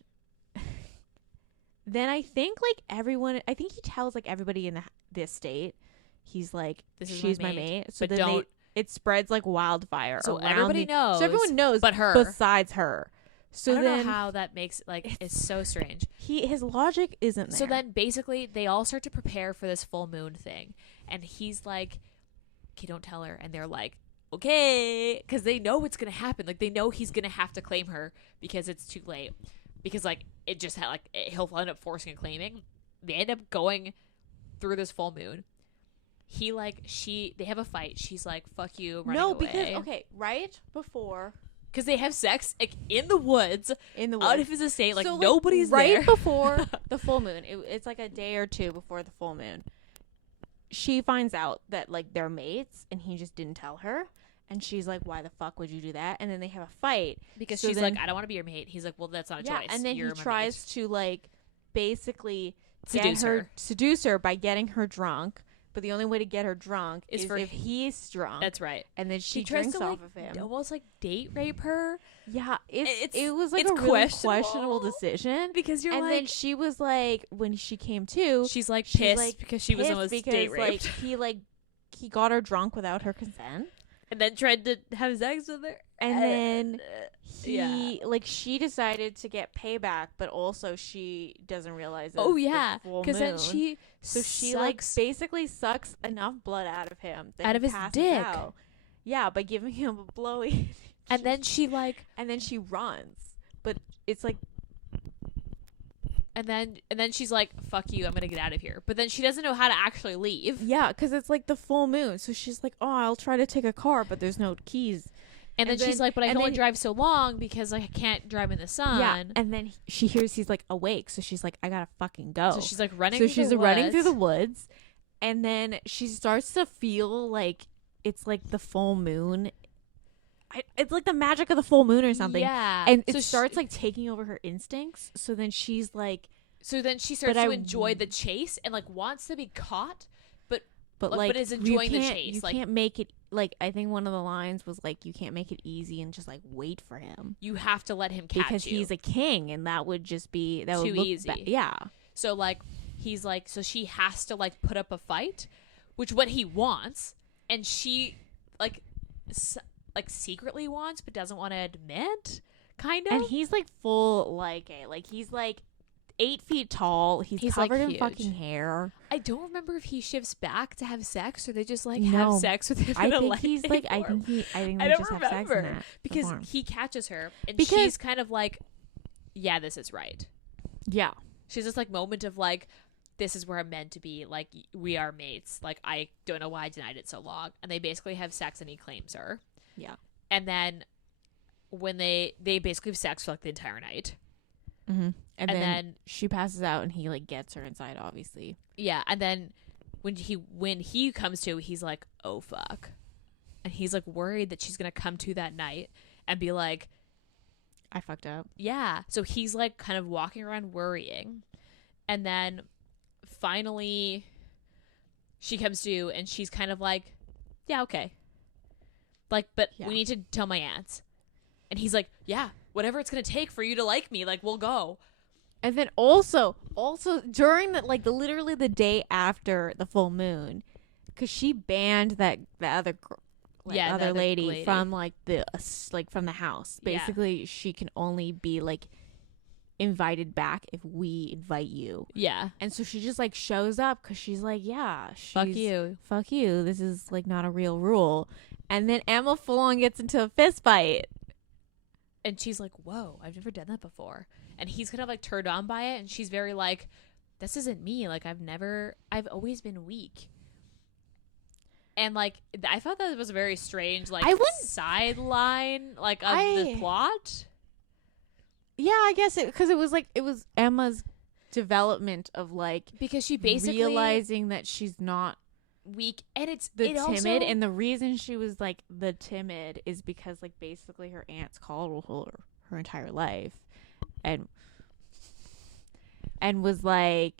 then I think he tells like everybody in this state, he's like, she's my mate. So but then it spreads like wildfire. So everybody knows. So everyone knows, but her, besides her. So I don't then know how that makes it's so strange. His logic isn't there. So then basically they all start to prepare for this full moon thing, and he's like, "Okay, don't tell her," and they're like, "Okay," because they know it's gonna happen. Like they know he's gonna have to claim her because it's too late. Because like it just had he'll end up forcing and claiming. They end up going through this full moon. They have a fight. She's like, "Fuck you, I'm running away." Because right before, because they have sex like in the woods, out of his estate, like so, nobody's right there. Before the full moon. It's like a day or two before the full moon. She finds out that like they're mates, and he just didn't tell her. And she's like, why the fuck would you do that? And then they have a fight. Because she's like, I don't want to be your mate. He's like, well, that's not a choice. And then he tries to, like, basically seduce her by getting her drunk. But the only way to get her drunk is if he's drunk. That's right. And then she tries drinks to, off of him. Almost, like, date rape her. Yeah. It was, like, a really questionable decision. Because you're and then she was, like, when she came to. She's, like, pissed because she was almost date raped. Like, he got her drunk without her consent. And then tried to have sex with her. And then she decided to get payback, but also she doesn't realize it. Oh, yeah. Because then she like basically sucks enough blood out of him. Out of his dick. Out. Yeah, by giving him a blowy. And then she runs. But it's like. And then she's like, fuck you, I'm gonna get out of here. But then she doesn't know how to actually leave. Yeah, because it's like the full moon. So she's like, oh, I'll try to take a car, but there's no keys. And then she's like, but I can only drive so long because I can't drive in the sun. Yeah, and then she hears he's like awake. So she's like, I gotta fucking go. So she's like running through the woods. And then she starts to feel like it's like the full moon. It's like the magic of the full moon or something. Yeah. And it starts like taking over her instincts. So then she's like. So then she starts to enjoy the chase and like wants to be caught, but is enjoying the chase. You can't make it, like, I think one of the lines was like, you can't make it easy and just like wait for him. You have to let him catch you. Because he's a king, and that would just be too easy. Yeah. So like he's like, so she has to like put up a fight, which what he wants, and she like secretly wants but doesn't want to admit, kind of. And he's like full like he's like 8 feet tall. He's like, covered in huge. fucking hair. I don't remember if he shifts back to have sex or they just like No. have sex with him. I in a think light he's day like. I form. think they I don't just have sex in remember that because form. he catches her and Because- she's kind of like, yeah, this is right. Yeah. She's this like moment of like, this is where I'm meant to be. Like, we are mates. Like, I don't know why I denied it so long. And they basically have sex and he claims her. Yeah. And then when they basically have sex for like the entire night. Mm-hmm. And And then then she passes out, and he like gets her inside. Obviously. yeah, and then when he comes to, he's like, oh fuck, and he's like worried that she's gonna come to that night and be like, I fucked up. yeah. So he's like kind of walking around worrying, and then finally she comes to, and she's kind of like, yeah, okay, like, but Yeah. we need to tell my aunts, and he's like, yeah, whatever it's gonna take for you to like me, like, we'll go. And then also during literally the day after the full moon, because she banned the other other lady from from the house. Yeah. Basically, she can only be like invited back if we invite you. Yeah, And so she just like shows up because she's like, yeah, fuck you. fuck you. This is like not a real rule. And then Emma full on gets into a fist fight. And she's like, whoa, I've never done that before. And he's kind of like turned on by it. And she's very like, this isn't me. Like, I've always been weak. And like, I thought that was a very strange, like, I wouldn't- sideline, like, of the plot. Yeah, I guess it was Emma's development of like Because she basically realizing that she's not weak. And it's the it timid, also, and the reason she was like the timid is because like basically her aunts called her entire life, and was like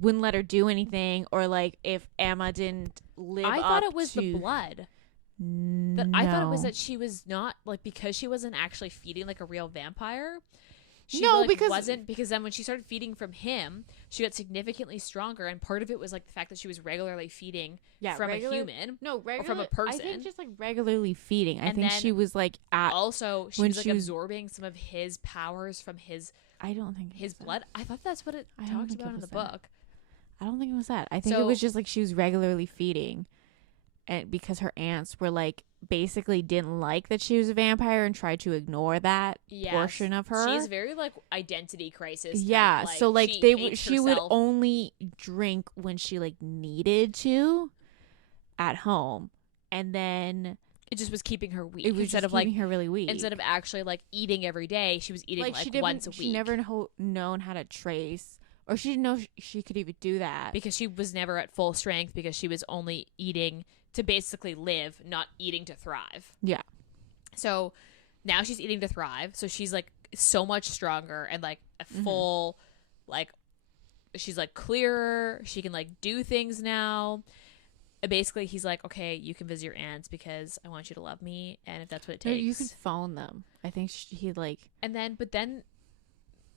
wouldn't let her do anything, or like if Emma didn't live I up thought it was to the blood. No. I thought it was that she was not, like, because she wasn't actually feeding like a real vampire. She No, like, because- wasn't, because then when she started feeding from him, she got significantly stronger, and part of it was like the fact that she was regularly feeding from a human. No, or from a I person. think just like regularly feeding. I And think then she was like at. Also, she when was like she was- absorbing some of his powers from his I don't think it was that. blood. I thought that's what it I don't talks think it about in the was that. book. I don't think it was that. I think it So- was just like she was regularly feeding, and because her aunts were like basically didn't like that she was a vampire and tried to ignore that Yes. portion of her. She's very like identity crisis. type, Yeah, so like she they hates she would herself. only drink when she like needed to at home, and then It just was keeping her weak it was instead just of like keeping her really weak. instead of actually like eating every day. She was eating like she didn't, once a week. she never known how to trace, or she didn't know she could even do that. because she was never at full strength because she was only eating to basically live, not eating to thrive. Yeah. So now she's eating to thrive. So she's like so much stronger and like a full, like, she's like clearer. She can like do things now. And basically, he's like, okay, you can visit your aunts because I want you to love me. And if that's what it No, takes. you can phone them. I think he like. And then, but then,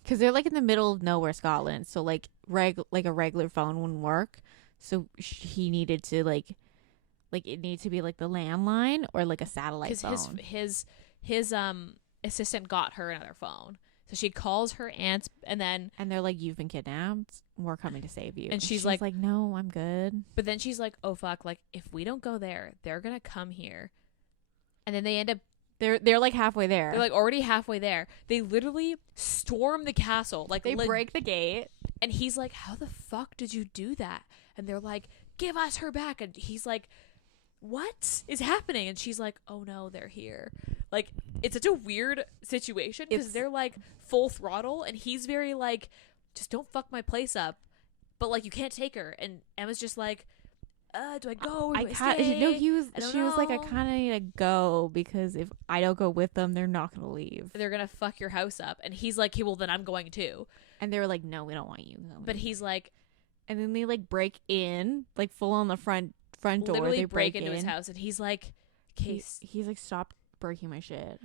Because they're like in the middle of nowhere, Scotland. So like a regular phone wouldn't work. So he needed to like it needed to be like the landline or like a satellite because phone. his assistant got her another phone. So she calls her aunts and then, And they're like, "You've been kidnapped. We're coming to save you." And she's like, "No, I'm good." but then she's like, oh fuck, like if we don't go there, they're going to come here. And then they end up, They're like halfway there. they're like already halfway there. They literally storm the castle. Like they break the gate. And he's like, how the fuck did you do that? And they're like, give us her back. And he's like, what is happening? And she's like, oh no, they're here. Like, it's such a weird situation because It's- they're like full throttle and he's very like, just don't fuck my place up. But like, you can't take her. And Emma's just like, do I go? Or do I stay? No, I don't she was like, I know. kind of need to go because if I don't go with them, they're not gonna leave. They're gonna fuck your house up. And he's like, hey, well then I'm going too. And they were like, "No, we don't want you." Going. But he's like, and then they like break in, like full on the front door. literally They break break into in. his house. And he's like, case. He's like, "Stop breaking my shit."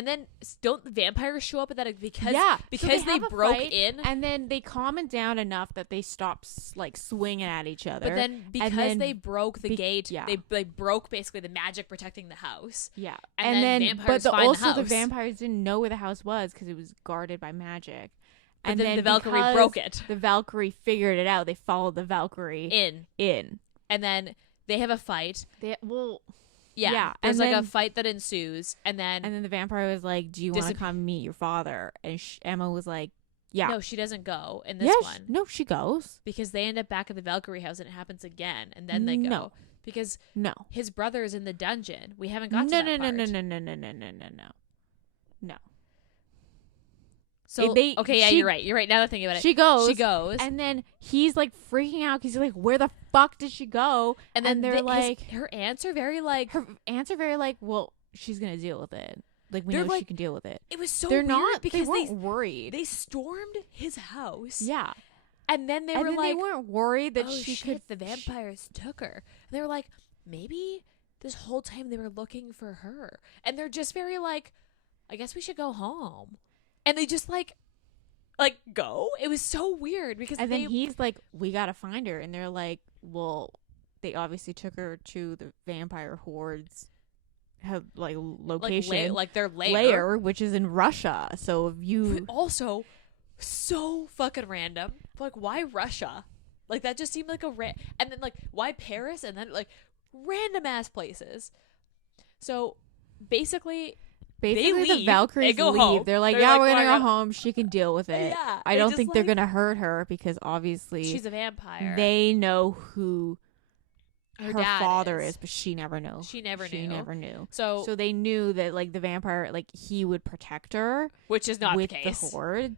And then don't the vampires show up at that because so they have a broke fight, in, and then they calm it down enough that they stop like swinging at each other. but then because they broke the gate, yeah. they broke basically the magic protecting the house. Yeah, and then vampires but find also the house. the vampires didn't know where the house was because it was guarded by magic. But And then the Valkyrie because broke it. The Valkyrie figured it out. They followed the Valkyrie in, and then they have a fight. Yeah. There's and like then, a fight that ensues, and then the vampire was like, "Do you want to come meet your father?" And Emma was like, "Yeah." No, she doesn't go in this one. No, she goes because they end up back at the Valkyrie house, and it happens again, and then they go. No. Because no, his brother is in the dungeon. We haven't got to no, that part. No. So you're right. You're right. Now that I think about it, she goes, and and then he's like freaking out because he's like, "Where the fuck did she go?" And then they're like, her answer very like, "Well, she's gonna deal with it. Like we know like, she can deal with it." It was so they're weird not because they weren't worried. They stormed his house. Yeah, and then they were like, they weren't worried that the vampires took her. And they were like, maybe this whole time they were looking for her, and they're just very like, I guess we should go home. And they just like go. It was so weird because then he's like, "We gotta find her," and they're like, "Well, they obviously took her to the vampire horde's location, like their lair, which is in Russia. So if you also so fucking random, like why Russia? Like that just seemed like and then like why Paris, and then like random ass places. So basically the Valkyries go leave. Home. They're like, we're gonna go home. She can deal with it. Yeah, I don't think they're gonna hurt her because obviously she's a vampire. They know who her father is, but she never knows. She never knew. So they knew that like the vampire, like he would protect her, which is not with the case. The horde.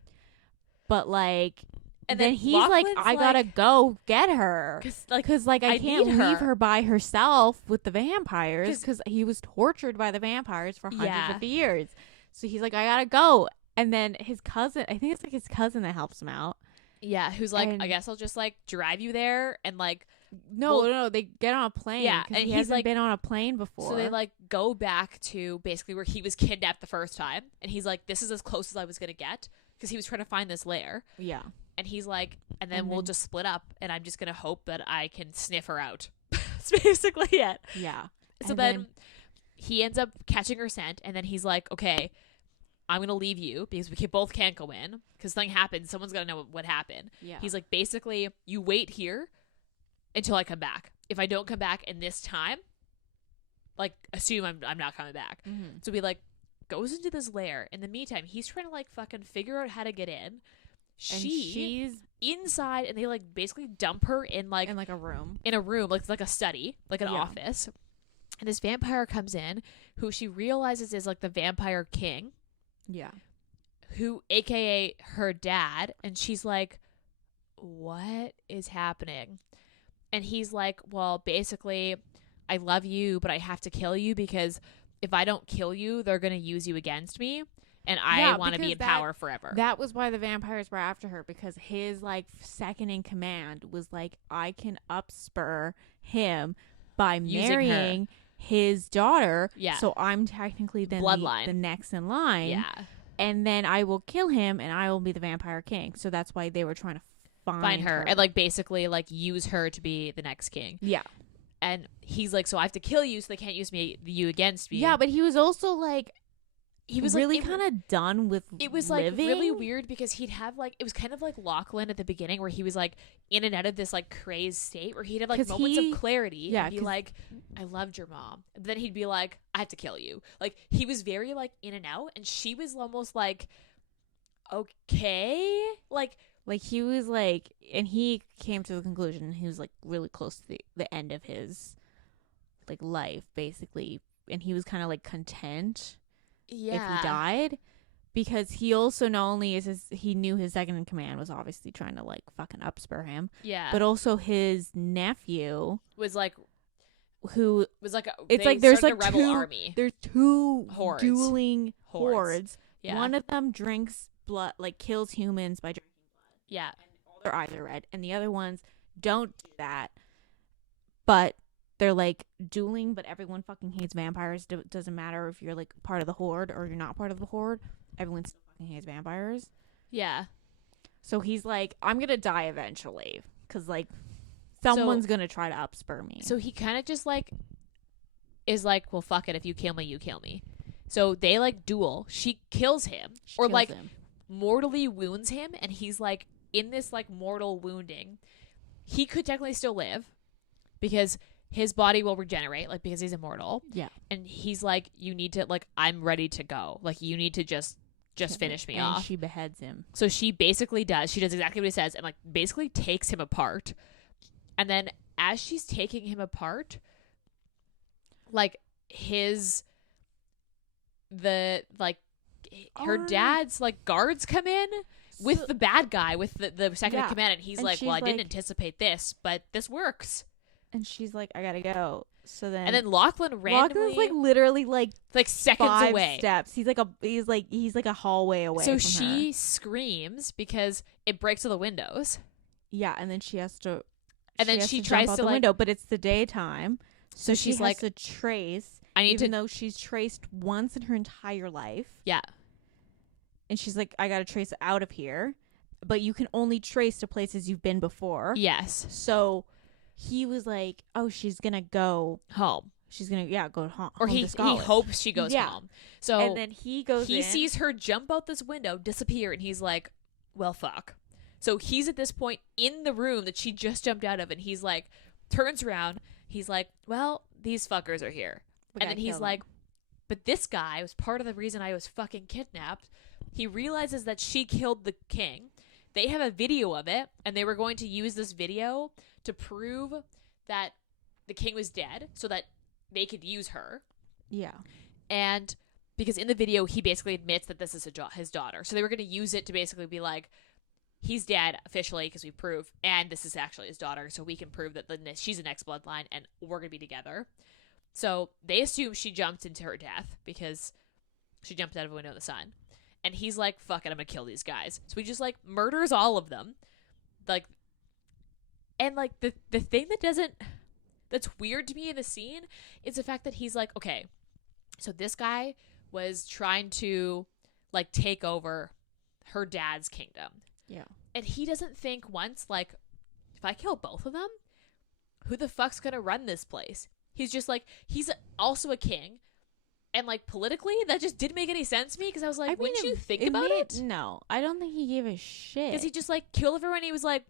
But like, and then he's like, I gotta go get her because like I can't leave her by herself with the vampires because he was tortured by the vampires for 150 years. So he's like, I gotta go. And then his cousin, I think it's like his cousin that helps him out. Yeah, who's like, I guess I'll just like drive you there and like. No, they get on a plane. Yeah, and he hasn't like been on a plane before. So they like go back to basically where he was kidnapped the first time, and he's like, "This is as close as I was gonna get," because he was trying to find this lair. Yeah, and he's like, and then we'll just split up, and I'm just gonna hope that I can sniff her out. That's basically it. Yeah. So then he ends up catching her scent, and then he's like, "Okay, I'm gonna leave you because we both can't go in because something happened. Someone's gonna know what happened." Yeah. He's like, basically, you wait here until I come back. If I don't come back in this time, like assume I'm not coming back. Mm-hmm. So he like goes into this lair. In the meantime, he's trying to like fucking figure out how to get in. She's inside, and they like basically dump her in like a room. In a room, like it's like a study, like an office. And this vampire comes in, who she realizes is like the vampire king. Yeah. Who, aka her dad, and she's like, what is happening? And he's like, well, basically, I love you, but I have to kill you because if I don't kill you, they're going to use you against me. And I want to be in power forever. That was why the vampires were after her, because his like second in command was like, I can upspur him by marrying his daughter. Yeah. So I'm technically then the next in line. Yeah. And then I will kill him and I will be the vampire king. So that's why they were trying to find her and like basically like use her to be the next king. Yeah. And he's like, so I have to kill you so they can't use you against me. Yeah, but he was also like, he was really like, kind of done with it was like really weird because he'd have like, it was kind of like Lachlan at the beginning where he was like in and out of this like crazed state where he'd have like moments of clarity and be like, I loved your mom. But then he'd be like, I have to kill you. Like he was very like in and out, and she was almost like, okay, like he was like, and he came to the conclusion he was like really close to the end of his like life basically, and he was kind of like content if he died, because he also not only he knew his second in command was obviously trying to like fucking upspur him, but also his nephew was like, who was like it's like there's like a rebel army. There's two hordes. dueling hordes. Yeah. One of them drinks blood, like kills humans by drinking blood. Yeah. And all their eyes are red. And the other ones don't do that, but they're like dueling, but everyone fucking hates vampires. Doesn't matter if you're like part of the horde or you're not part of the horde. Everyone still fucking hates vampires. Yeah. So he's like, I'm gonna die eventually, because like someone's gonna try to upspur me. So he kind of just like is like, well, fuck it. If you kill me, you kill me. So they like duel. She kills him, or kills like him. mortally wounds him, and he's like in this like mortal wounding. He could technically still live because his body will regenerate, like because he's immortal. Yeah. And he's like, you need to like, I'm ready to go. Like you need to just finish me off. She beheads him. So she basically does. She does exactly what he says, and like basically takes him apart. And then as she's taking him apart, like her dad's like guards come in with the bad guy, with the second in command, and he's like, well, I didn't anticipate this, but this works. And she's like, I gotta go. So then, and then Lachlan randomly, Lachlan's like literally like seconds 5 away steps. He's like a hallway away. So from she her. Screams because it breaks all the windows. Yeah, and then she has to. And then she tries jump out to the like window, but it's the daytime, so she's she has like, to trace. I need even to. though she's traced once in her entire life. Yeah. And she's like, I gotta trace out of here, but you can only trace to places you've been before. Yes. So he was like, oh, she's gonna go home. She's gonna go home. Or he hopes she goes home. So and then he sees her jump out this window, disappear, and he's like, well, fuck. So he's at this point in the room that she just jumped out of, and he's like, turns around, he's like, well, these fuckers are here. And then he's like, but this guy was part of the reason I was fucking kidnapped. He realizes that she killed the king. They have a video of it, and they were going to use this video to prove that the king was dead so that they could use her. Yeah. And because in the video, he basically admits that this is his daughter. So they were going to use it to basically be like, he's dead officially because we prove, and this is actually his daughter, so we can prove that she's the next bloodline, and we're going to be together. So they assume she jumped into her death because she jumped out of a window in the sun. And he's like, fuck it, I'm going to kill these guys. So he just like murders all of them. Like, and like the thing that's weird to me in the scene is the fact that he's like, okay, so this guy was trying to like take over her dad's kingdom. Yeah. And he doesn't think once, like, if I kill both of them, who the fuck's gonna run this place? He's just like, he's also a king. And like politically, that just didn't make any sense to me because I was like, wouldn't you think about it? No, I don't think he gave a shit. Because he just like killed everyone. He was like,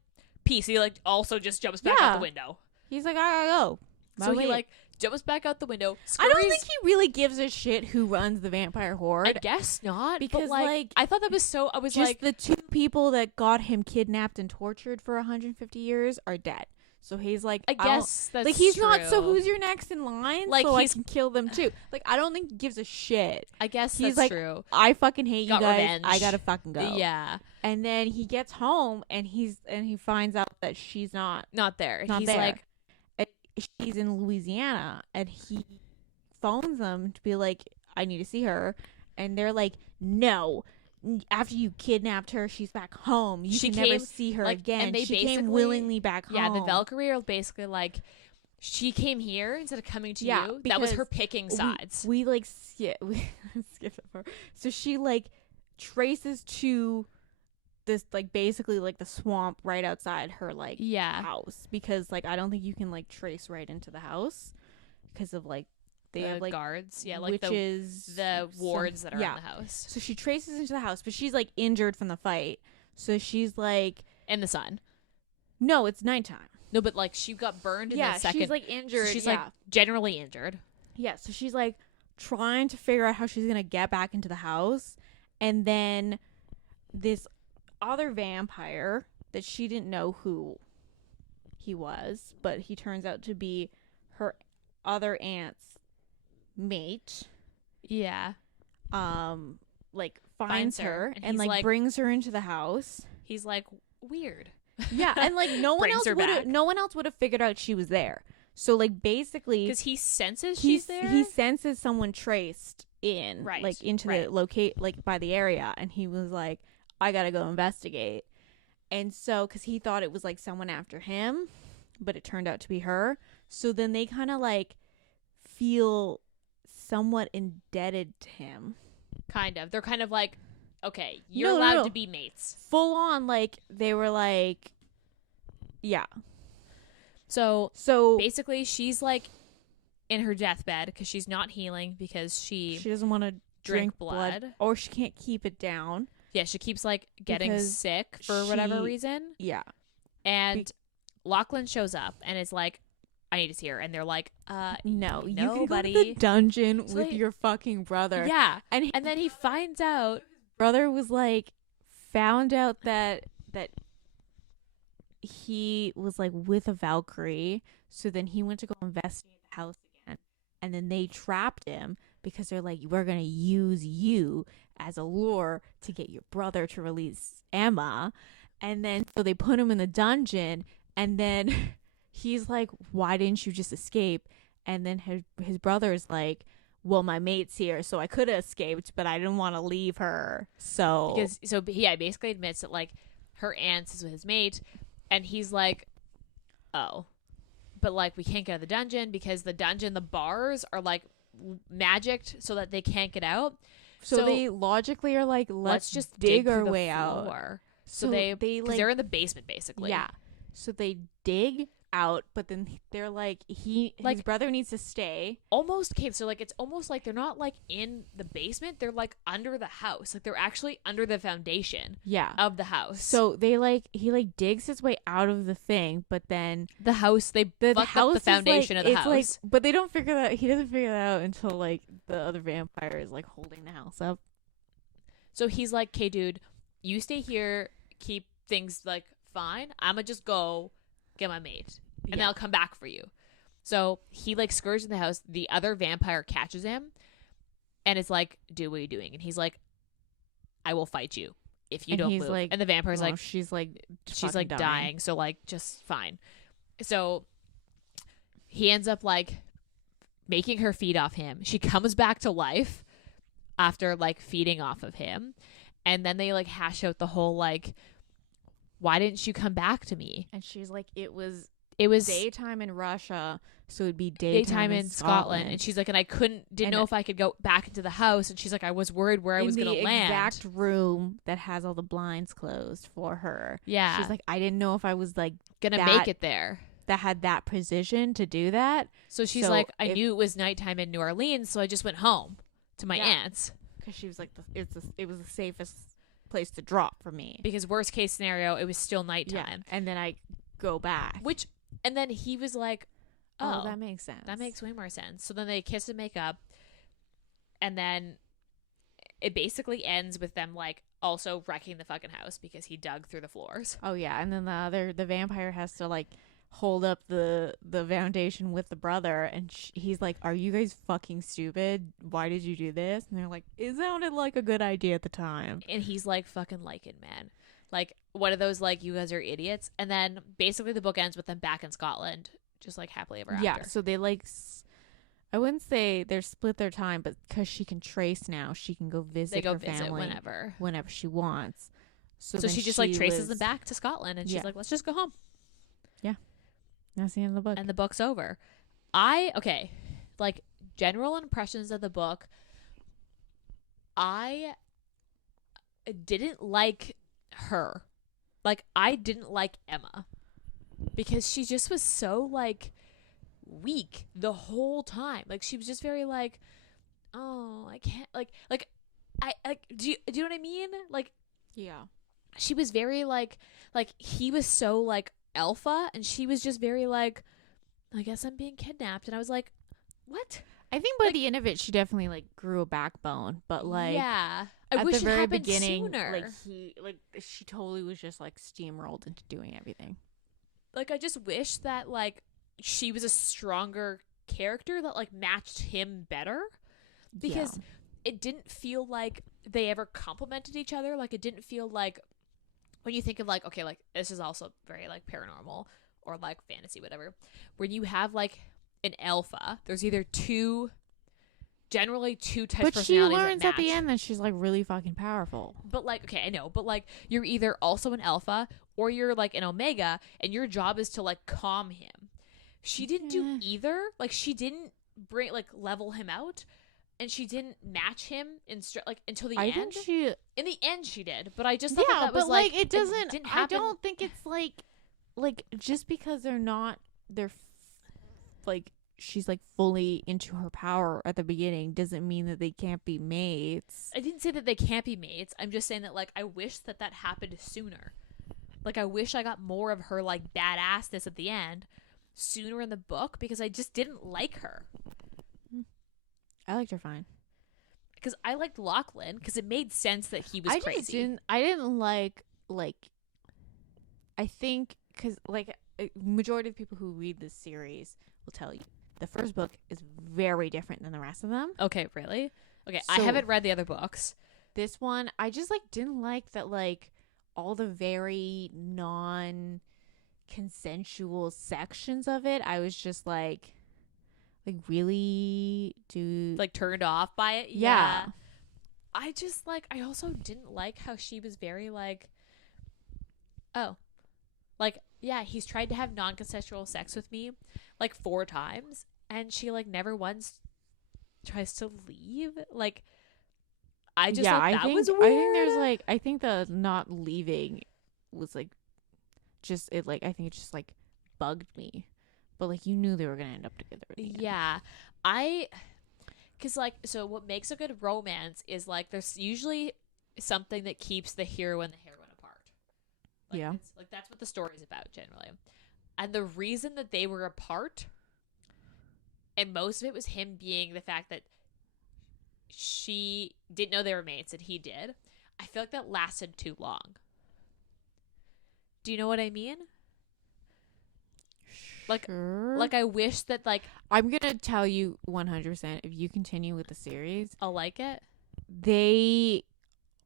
peace. He like also just jumps back out the window. He's like, I gotta go. So he like jumps back out the window. I don't think he really gives a shit who runs the vampire horde. I guess not. Because like I thought that was so. I was just like, the 2 people that got him kidnapped and tortured for 150 years are dead. So he's like, I guess that's like he's true. not. So who's your next in line? Like so I can kill them too. Like I don't think he gives a shit. I guess he's that's like, true. I fucking hate you guys. Revenge. I gotta fucking go. Yeah. And then he gets home and he finds out that she's not there. Not he's there. like, she's in Louisiana, and he phones them to be like, I need to see her, and they're like, no. After you kidnapped her, she's back home. You can never see her again. And she came willingly back home. Yeah, the Valkyrie are basically like, she came here instead of coming to you. That was her picking sides. We like skip it for her. So she like traces to this like basically like the swamp right outside her like house, because like I don't think you can like trace right into the house because of like they have like guards, like witches, the wards that are in the house. So she traces into the house, but she's like injured from the fight. So she's like in the sun. No, it's nighttime. No, but like she got burned in the second. She's like injured. So she's like generally injured. Yeah, so she's like trying to figure out how she's gonna get back into the house, and then this other vampire that she didn't know who he was, but he turns out to be her other aunt's mate. Yeah. Like finds her and like brings her into the house. He's like, weird. Yeah, and like no one else would have figured out she was there. So like basically because he senses she's there. He senses someone traced in like into the locate like by the area, and he was like, I gotta go investigate. And so because he thought it was like someone after him, but it turned out to be her. So then they kind of like feel somewhat indebted to him. Kind of. They're kind of like, okay, No, you're no, allowed no. to be mates. Full on, like, they were like, yeah. So So basically, she's like in her deathbed because she's not healing because she doesn't want to drank drink blood, or she can't keep it down. Yeah, she keeps like getting Because sick for whatever she- reason. Yeah. And Lachlan shows up and is like, I need to see her. And they're like, No, you no, can go buddy. to the dungeon So with they- your fucking brother. Yeah. And And then he finds out. brother was like, found out that he was like with a Valkyrie. So then he went to go investigate the house again. And then they trapped him because they're like, we're going to use you as a lure to get your brother to release Emma. And then so they put him in the dungeon. And then he's like, why didn't you just escape? And then his brother is like, well, my mate's here, so I could have escaped, but I didn't want to leave her. So Basically admits that like her aunt is with his mate, and he's like, oh, but like we can't get out of the dungeon because the bars are like magicked so that they can't get out. So they logically are like, let's just dig our way out. So they like, they're in the basement basically. yeah. So they dig out, but then they're like, his brother needs to stay. Almost cave. So like it's almost like they're not like in the basement. They're like under the house. Like they're actually under the foundation. Yeah. Of the house. So he digs his way out of the thing, but then the house the house, the foundation of the house. Like, but they don't figure that he doesn't figure that out until like the other vampire is like holding the house up. So he's like, "Okay, dude, you stay here, keep things like fine. I'ma just go get my mate, and then I'll come back for you." So he like scurries in the house. The other vampire catches him, and is like, "Dude, what are you doing?" And he's like, "I will fight you if you don't move." Like, and the vampire's like, she's like dying. So like, just fine. So he ends up like making her feed off him. She comes back to life after like feeding off of him, and then they like hash out the whole like, why didn't you come back to me? And she's like, it was daytime in Russia, so it'd be daytime in Scotland. And she's like, and I didn't know if I could go back into the house. And she's like, I was worried where I was going to land. In the exact room that has all the blinds closed for her. Yeah. She's like, I didn't know if I was like going to make it there. That had that precision to do that. So she's like, I knew it was nighttime in New Orleans, so I just went home to my aunt's. Because she was like, it was the safest place to drop for me. Because worst case scenario, it was still nighttime. Yeah. And then I go back. And then he was like, oh, that makes sense. That makes way more sense. So then they kiss and make up. And then it basically ends with them like also wrecking the fucking house because he dug through the floors. Oh yeah. And then the vampire has to like hold up the foundation with the brother, and he's like, are you guys fucking stupid? Why did you do this? And they're like, it sounded like a good idea at the time. And he's like, fucking like it, man. Like one of those like, you guys are idiots. And then basically the book ends with them back in Scotland, just like happily ever after. Yeah, so they like, I wouldn't say they're split their time, but because she can trace now, she can go visit her family whenever she wants. So she just like traces them back to Scotland, and she's like, let's just go home. Yeah. That's the end of the book. And the book's over. Like general impressions of the book. I didn't like her. Like I didn't like Emma because she just was so like weak the whole time. Like she was just very like, oh, I can't do you know what I mean? Like, yeah. She was very like he was so like alpha, and she was just very like, I guess I'm being kidnapped. And I was like, what? I think by the end of it, she definitely like grew a backbone, but like, yeah, I at wish the very it happened beginning, sooner. She totally was just like steamrolled into doing everything. Like I just wish that like she was a stronger character that like matched him better, because it didn't feel like they ever complemented each other. Like it didn't feel like, when you think of like, okay, like this is also very like paranormal or like fantasy, whatever, when you have like an alpha, there's either two generally two types of But she personalities learns that at the match. end that she's like really fucking powerful. But like, okay, I know, but like, you're either also an alpha or you're like an omega, and your job is to like calm him. She didn't do Yeah. either. Like, she didn't bring like level him out, and she didn't match him like until the I end. think she. In the end, she did, but I just thought Yeah, that but was like it doesn't. didn't I happen. don't think it's like just because like she's like fully into her power at the beginning doesn't mean that they can't be mates. I didn't say that they can't be mates. I'm just saying that like I wish that happened sooner. Like, I wish I got more of her like badassness at the end sooner in the book, because I just didn't like her. I liked her fine. Because I liked Lachlan because it made sense that he was crazy. I didn't like I think because like a majority of people who read this series will tell you the first book is very different than the rest of them. Okay, really? Okay, I So- haven't read the other books. This one, I just like didn't like that like all the very non-consensual sections of it. I was just like really, dude. Like, turned off by it. Yeah. I just like, I also didn't like how she was very like, oh, like, yeah, he's tried to have non-consensual sex with me like 4 times, and she like never once tries to leave. Like, I just thought that was weird. I think there's like I think the not leaving was like just it like I think it just like bugged me. But like you knew they were gonna end up together at the end. Yeah. Because like, so what makes a good romance is like there's usually something that keeps the hero and the heroine apart. Like, Yeah. it's, like, that's what the story's about generally. And the reason that they were apart, and most of it was him being the fact that she didn't know they were mates and he did. I feel like that lasted too long. Do you know what I mean? Like, Sure. like I wish that like I'm gonna tell you 100% if you continue with the series, I'll like it.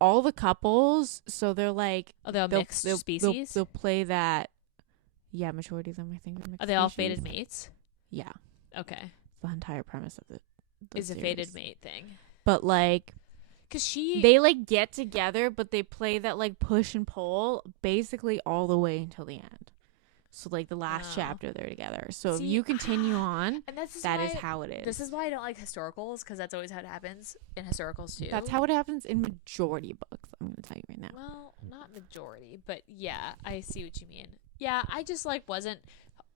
all the couples, so they're like Oh, they're mixed species. They'll play that. Yeah, majority of them I think are mixed Are they all species. fated mates? Yeah, Okay. it's the entire premise of the Is a series. fated mate thing. But like Because she... they like get together, but they play that like push and pull basically all the way until the end. So like the last Oh. chapter they're together. So if See, you continue on, and this is that why, is how it is. This is why I don't like historicals, because that's always how it happens in historicals too. That's how it happens in majority of books. I'm gonna tell you right now. Well, not majority, but yeah, I see what you mean. Yeah, I just like wasn't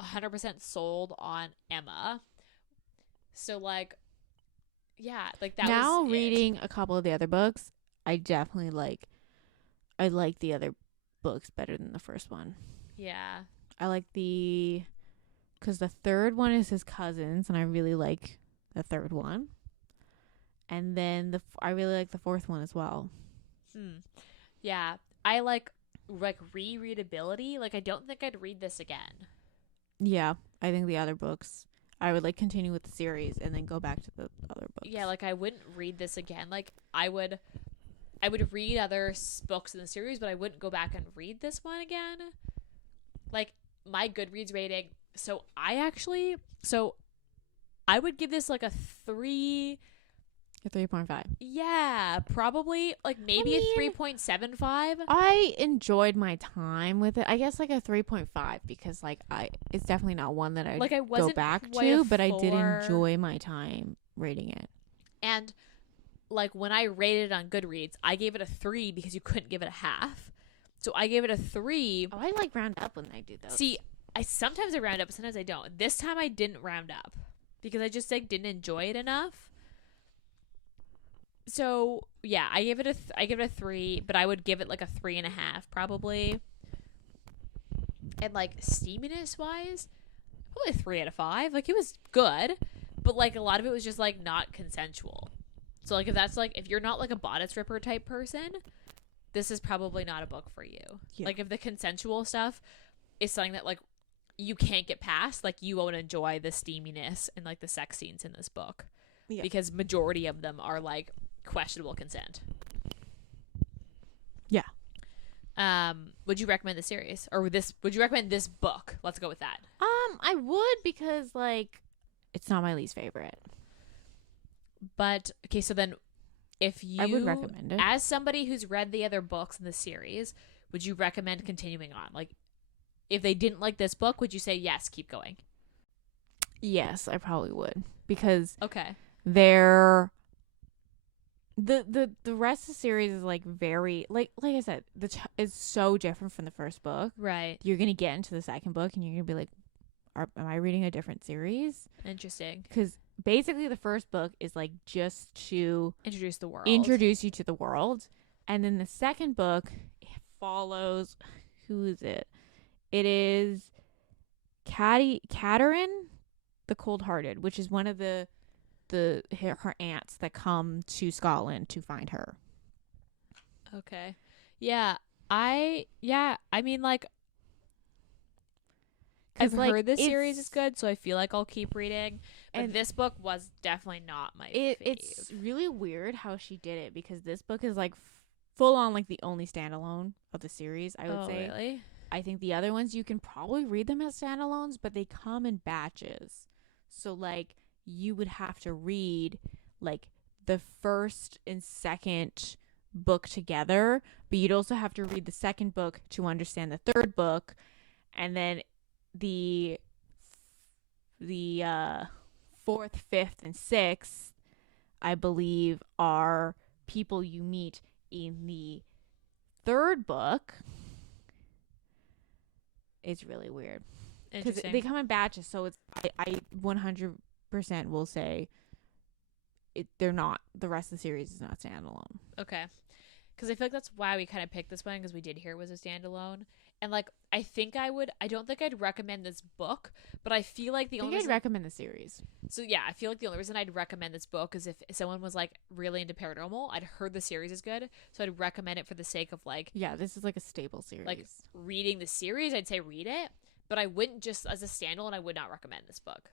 100% sold on Emma. So like, yeah, like that Now was it. reading a couple of the other books, I definitely I like the other books better than the first one. Yeah. I like because the third one is his cousins, and I really like the third one. And then I really like the fourth one as well. Yeah, I like rereadability. Like, I don't think I'd read this again. Yeah, I think the other books, I would like continue with the series and then go back to the other books. Yeah, like I wouldn't read this again. Like I would read other books in the series, but I wouldn't go back and read this one again. Like my Goodreads rating. So I would give this like a 3. A 3.5. Yeah, probably like maybe I mean, a 3.75. I enjoyed my time with it. I guess like a 3.5 because like it's definitely not one that I'd Like, I go wasn't back quite to, a but I did 4. enjoy my time reading it. And like when I rated it on Goodreads, I gave it a 3 because you couldn't give it a half. So I gave it a 3. Oh, I like round up when I do those. See, I sometimes I round up, sometimes I don't. This time I didn't round up because I just like didn't enjoy it enough. So yeah, I give it a 3, but I would give it like a 3.5 probably. And like steaminess wise, probably a 3 out of 5. Like it was good, but like a lot of it was just like not consensual. So like if you're not like a bodice ripper type person, this is probably not a book for you. Yeah. Like if the consensual stuff is something that like you can't get past, like you won't enjoy the steaminess and like the sex scenes in this book. Yeah. Because majority of them are like questionable consent. Yeah. Would you recommend the series would you recommend this book? Let's go with that. I would because like it's not my least favorite. But okay, so then if you, I would recommend it. as somebody who's read the other books in the series, would you recommend continuing on? Like, if they didn't like this book, would you say yes, keep going? Yes, I probably would, because Okay. they're the rest of the series is like very like I said, is so different from the first book. Right. You're gonna get into the second book and you're gonna be like, am I reading a different series? Interesting. Because basically the first book is like just to Introduce the world. introduce you to the world, and then the second book follows. Who is it? It is Katerin the Cold-Hearted, which is one of her aunts that come to Scotland to find her. Okay. Yeah. I mean, like, I've heard this series is good, so I feel like I'll keep reading. But And this book was definitely not my fave. It's really weird how she did it, because this book is like full on like the only standalone of the series, I would say. Really? I think the other ones you can probably read them as standalones, but they come in batches. So like you would have to read like the first and second book together, but you'd also have to read the second book to understand the third book, and then the fourth, fifth, and sixth, I believe, are people you meet in the third book. It's really weird because they come in batches, so it's I 100% will say they're not, the rest of the series is not standalone. Okay. Because I feel like that's why we kind of picked this one, because we did hear it was a standalone. And like, I don't think I'd recommend this book, but I feel like I'd recommend the series. So yeah, I feel like the only reason I'd recommend this book is if someone was like really into paranormal. I'd heard the series is good, so I'd recommend it for the sake of like, yeah, this is like a stable series. Like reading the series, I'd say read it, but I wouldn't, just as a standalone, I would not recommend this book.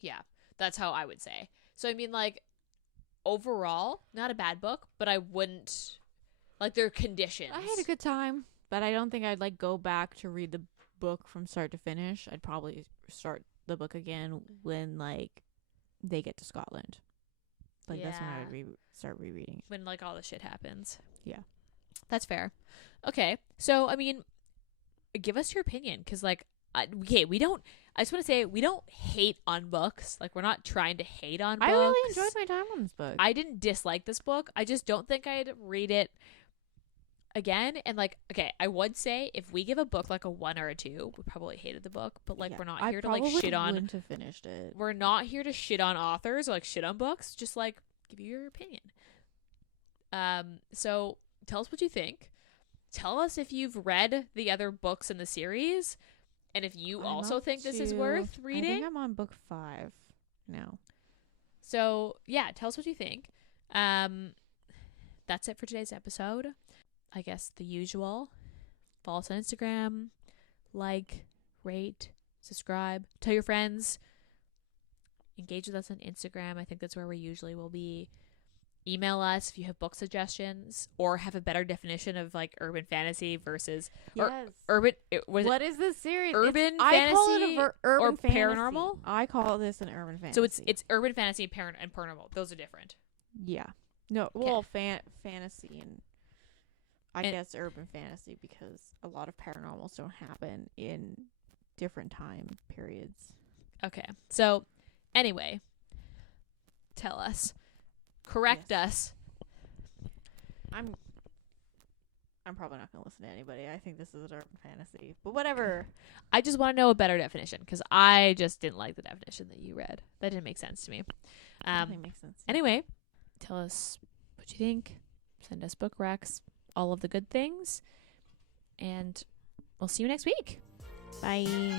Yeah, that's how I would say. So I mean, like, overall, not a bad book, but I wouldn't, like, there are conditions. I had a good time, but I don't think I'd like go back to read the book from start to finish. I'd probably start the book again when like they get to Scotland. Like that's when I would start rereading it. When like all the shit happens. Yeah, that's fair. Okay, so I mean, give us your opinion, because like, okay, we don't. I just want to say we don't hate on books. Like, we're not trying to hate on books. I really enjoyed my time on this book. I didn't dislike this book. I just don't think I'd read it again. And like, okay, I would say if we give a book like a 1 or a 2, we probably hated the book, but like, we're not here to like shit on. Wouldn't have finished it. We're not here to shit on authors or like shit on books. Just like give you your opinion. So tell us what you think. Tell us if you've read the other books in the series, and if you also think this is worth reading. I think I'm on book 5 now. So yeah, tell us what you think. That's it for today's episode. I guess the usual. Follow us on Instagram. Like, rate, subscribe. Tell your friends. Engage with us on Instagram. I think that's where we usually will be. Email us if you have book suggestions or have a better definition of like urban fantasy versus urban. What is this series? Urban fantasy, I call it urban or fantasy. paranormal. I call this an urban fantasy. So it's urban fantasy and paranormal. Those are different. Yeah. No. Well, fantasy and I guess urban fantasy, because a lot of paranormals don't happen in different time periods. Okay. So anyway, tell us. Correct us. I'm probably not going to listen to anybody. I think this is an urban fantasy. But whatever. I just want to know a better definition, because I just didn't like the definition that you read. That didn't make sense to me. Nothing makes sense. Anyway, tell us what you think. Send us book recs. All of the good things. And we'll see you next week. Bye.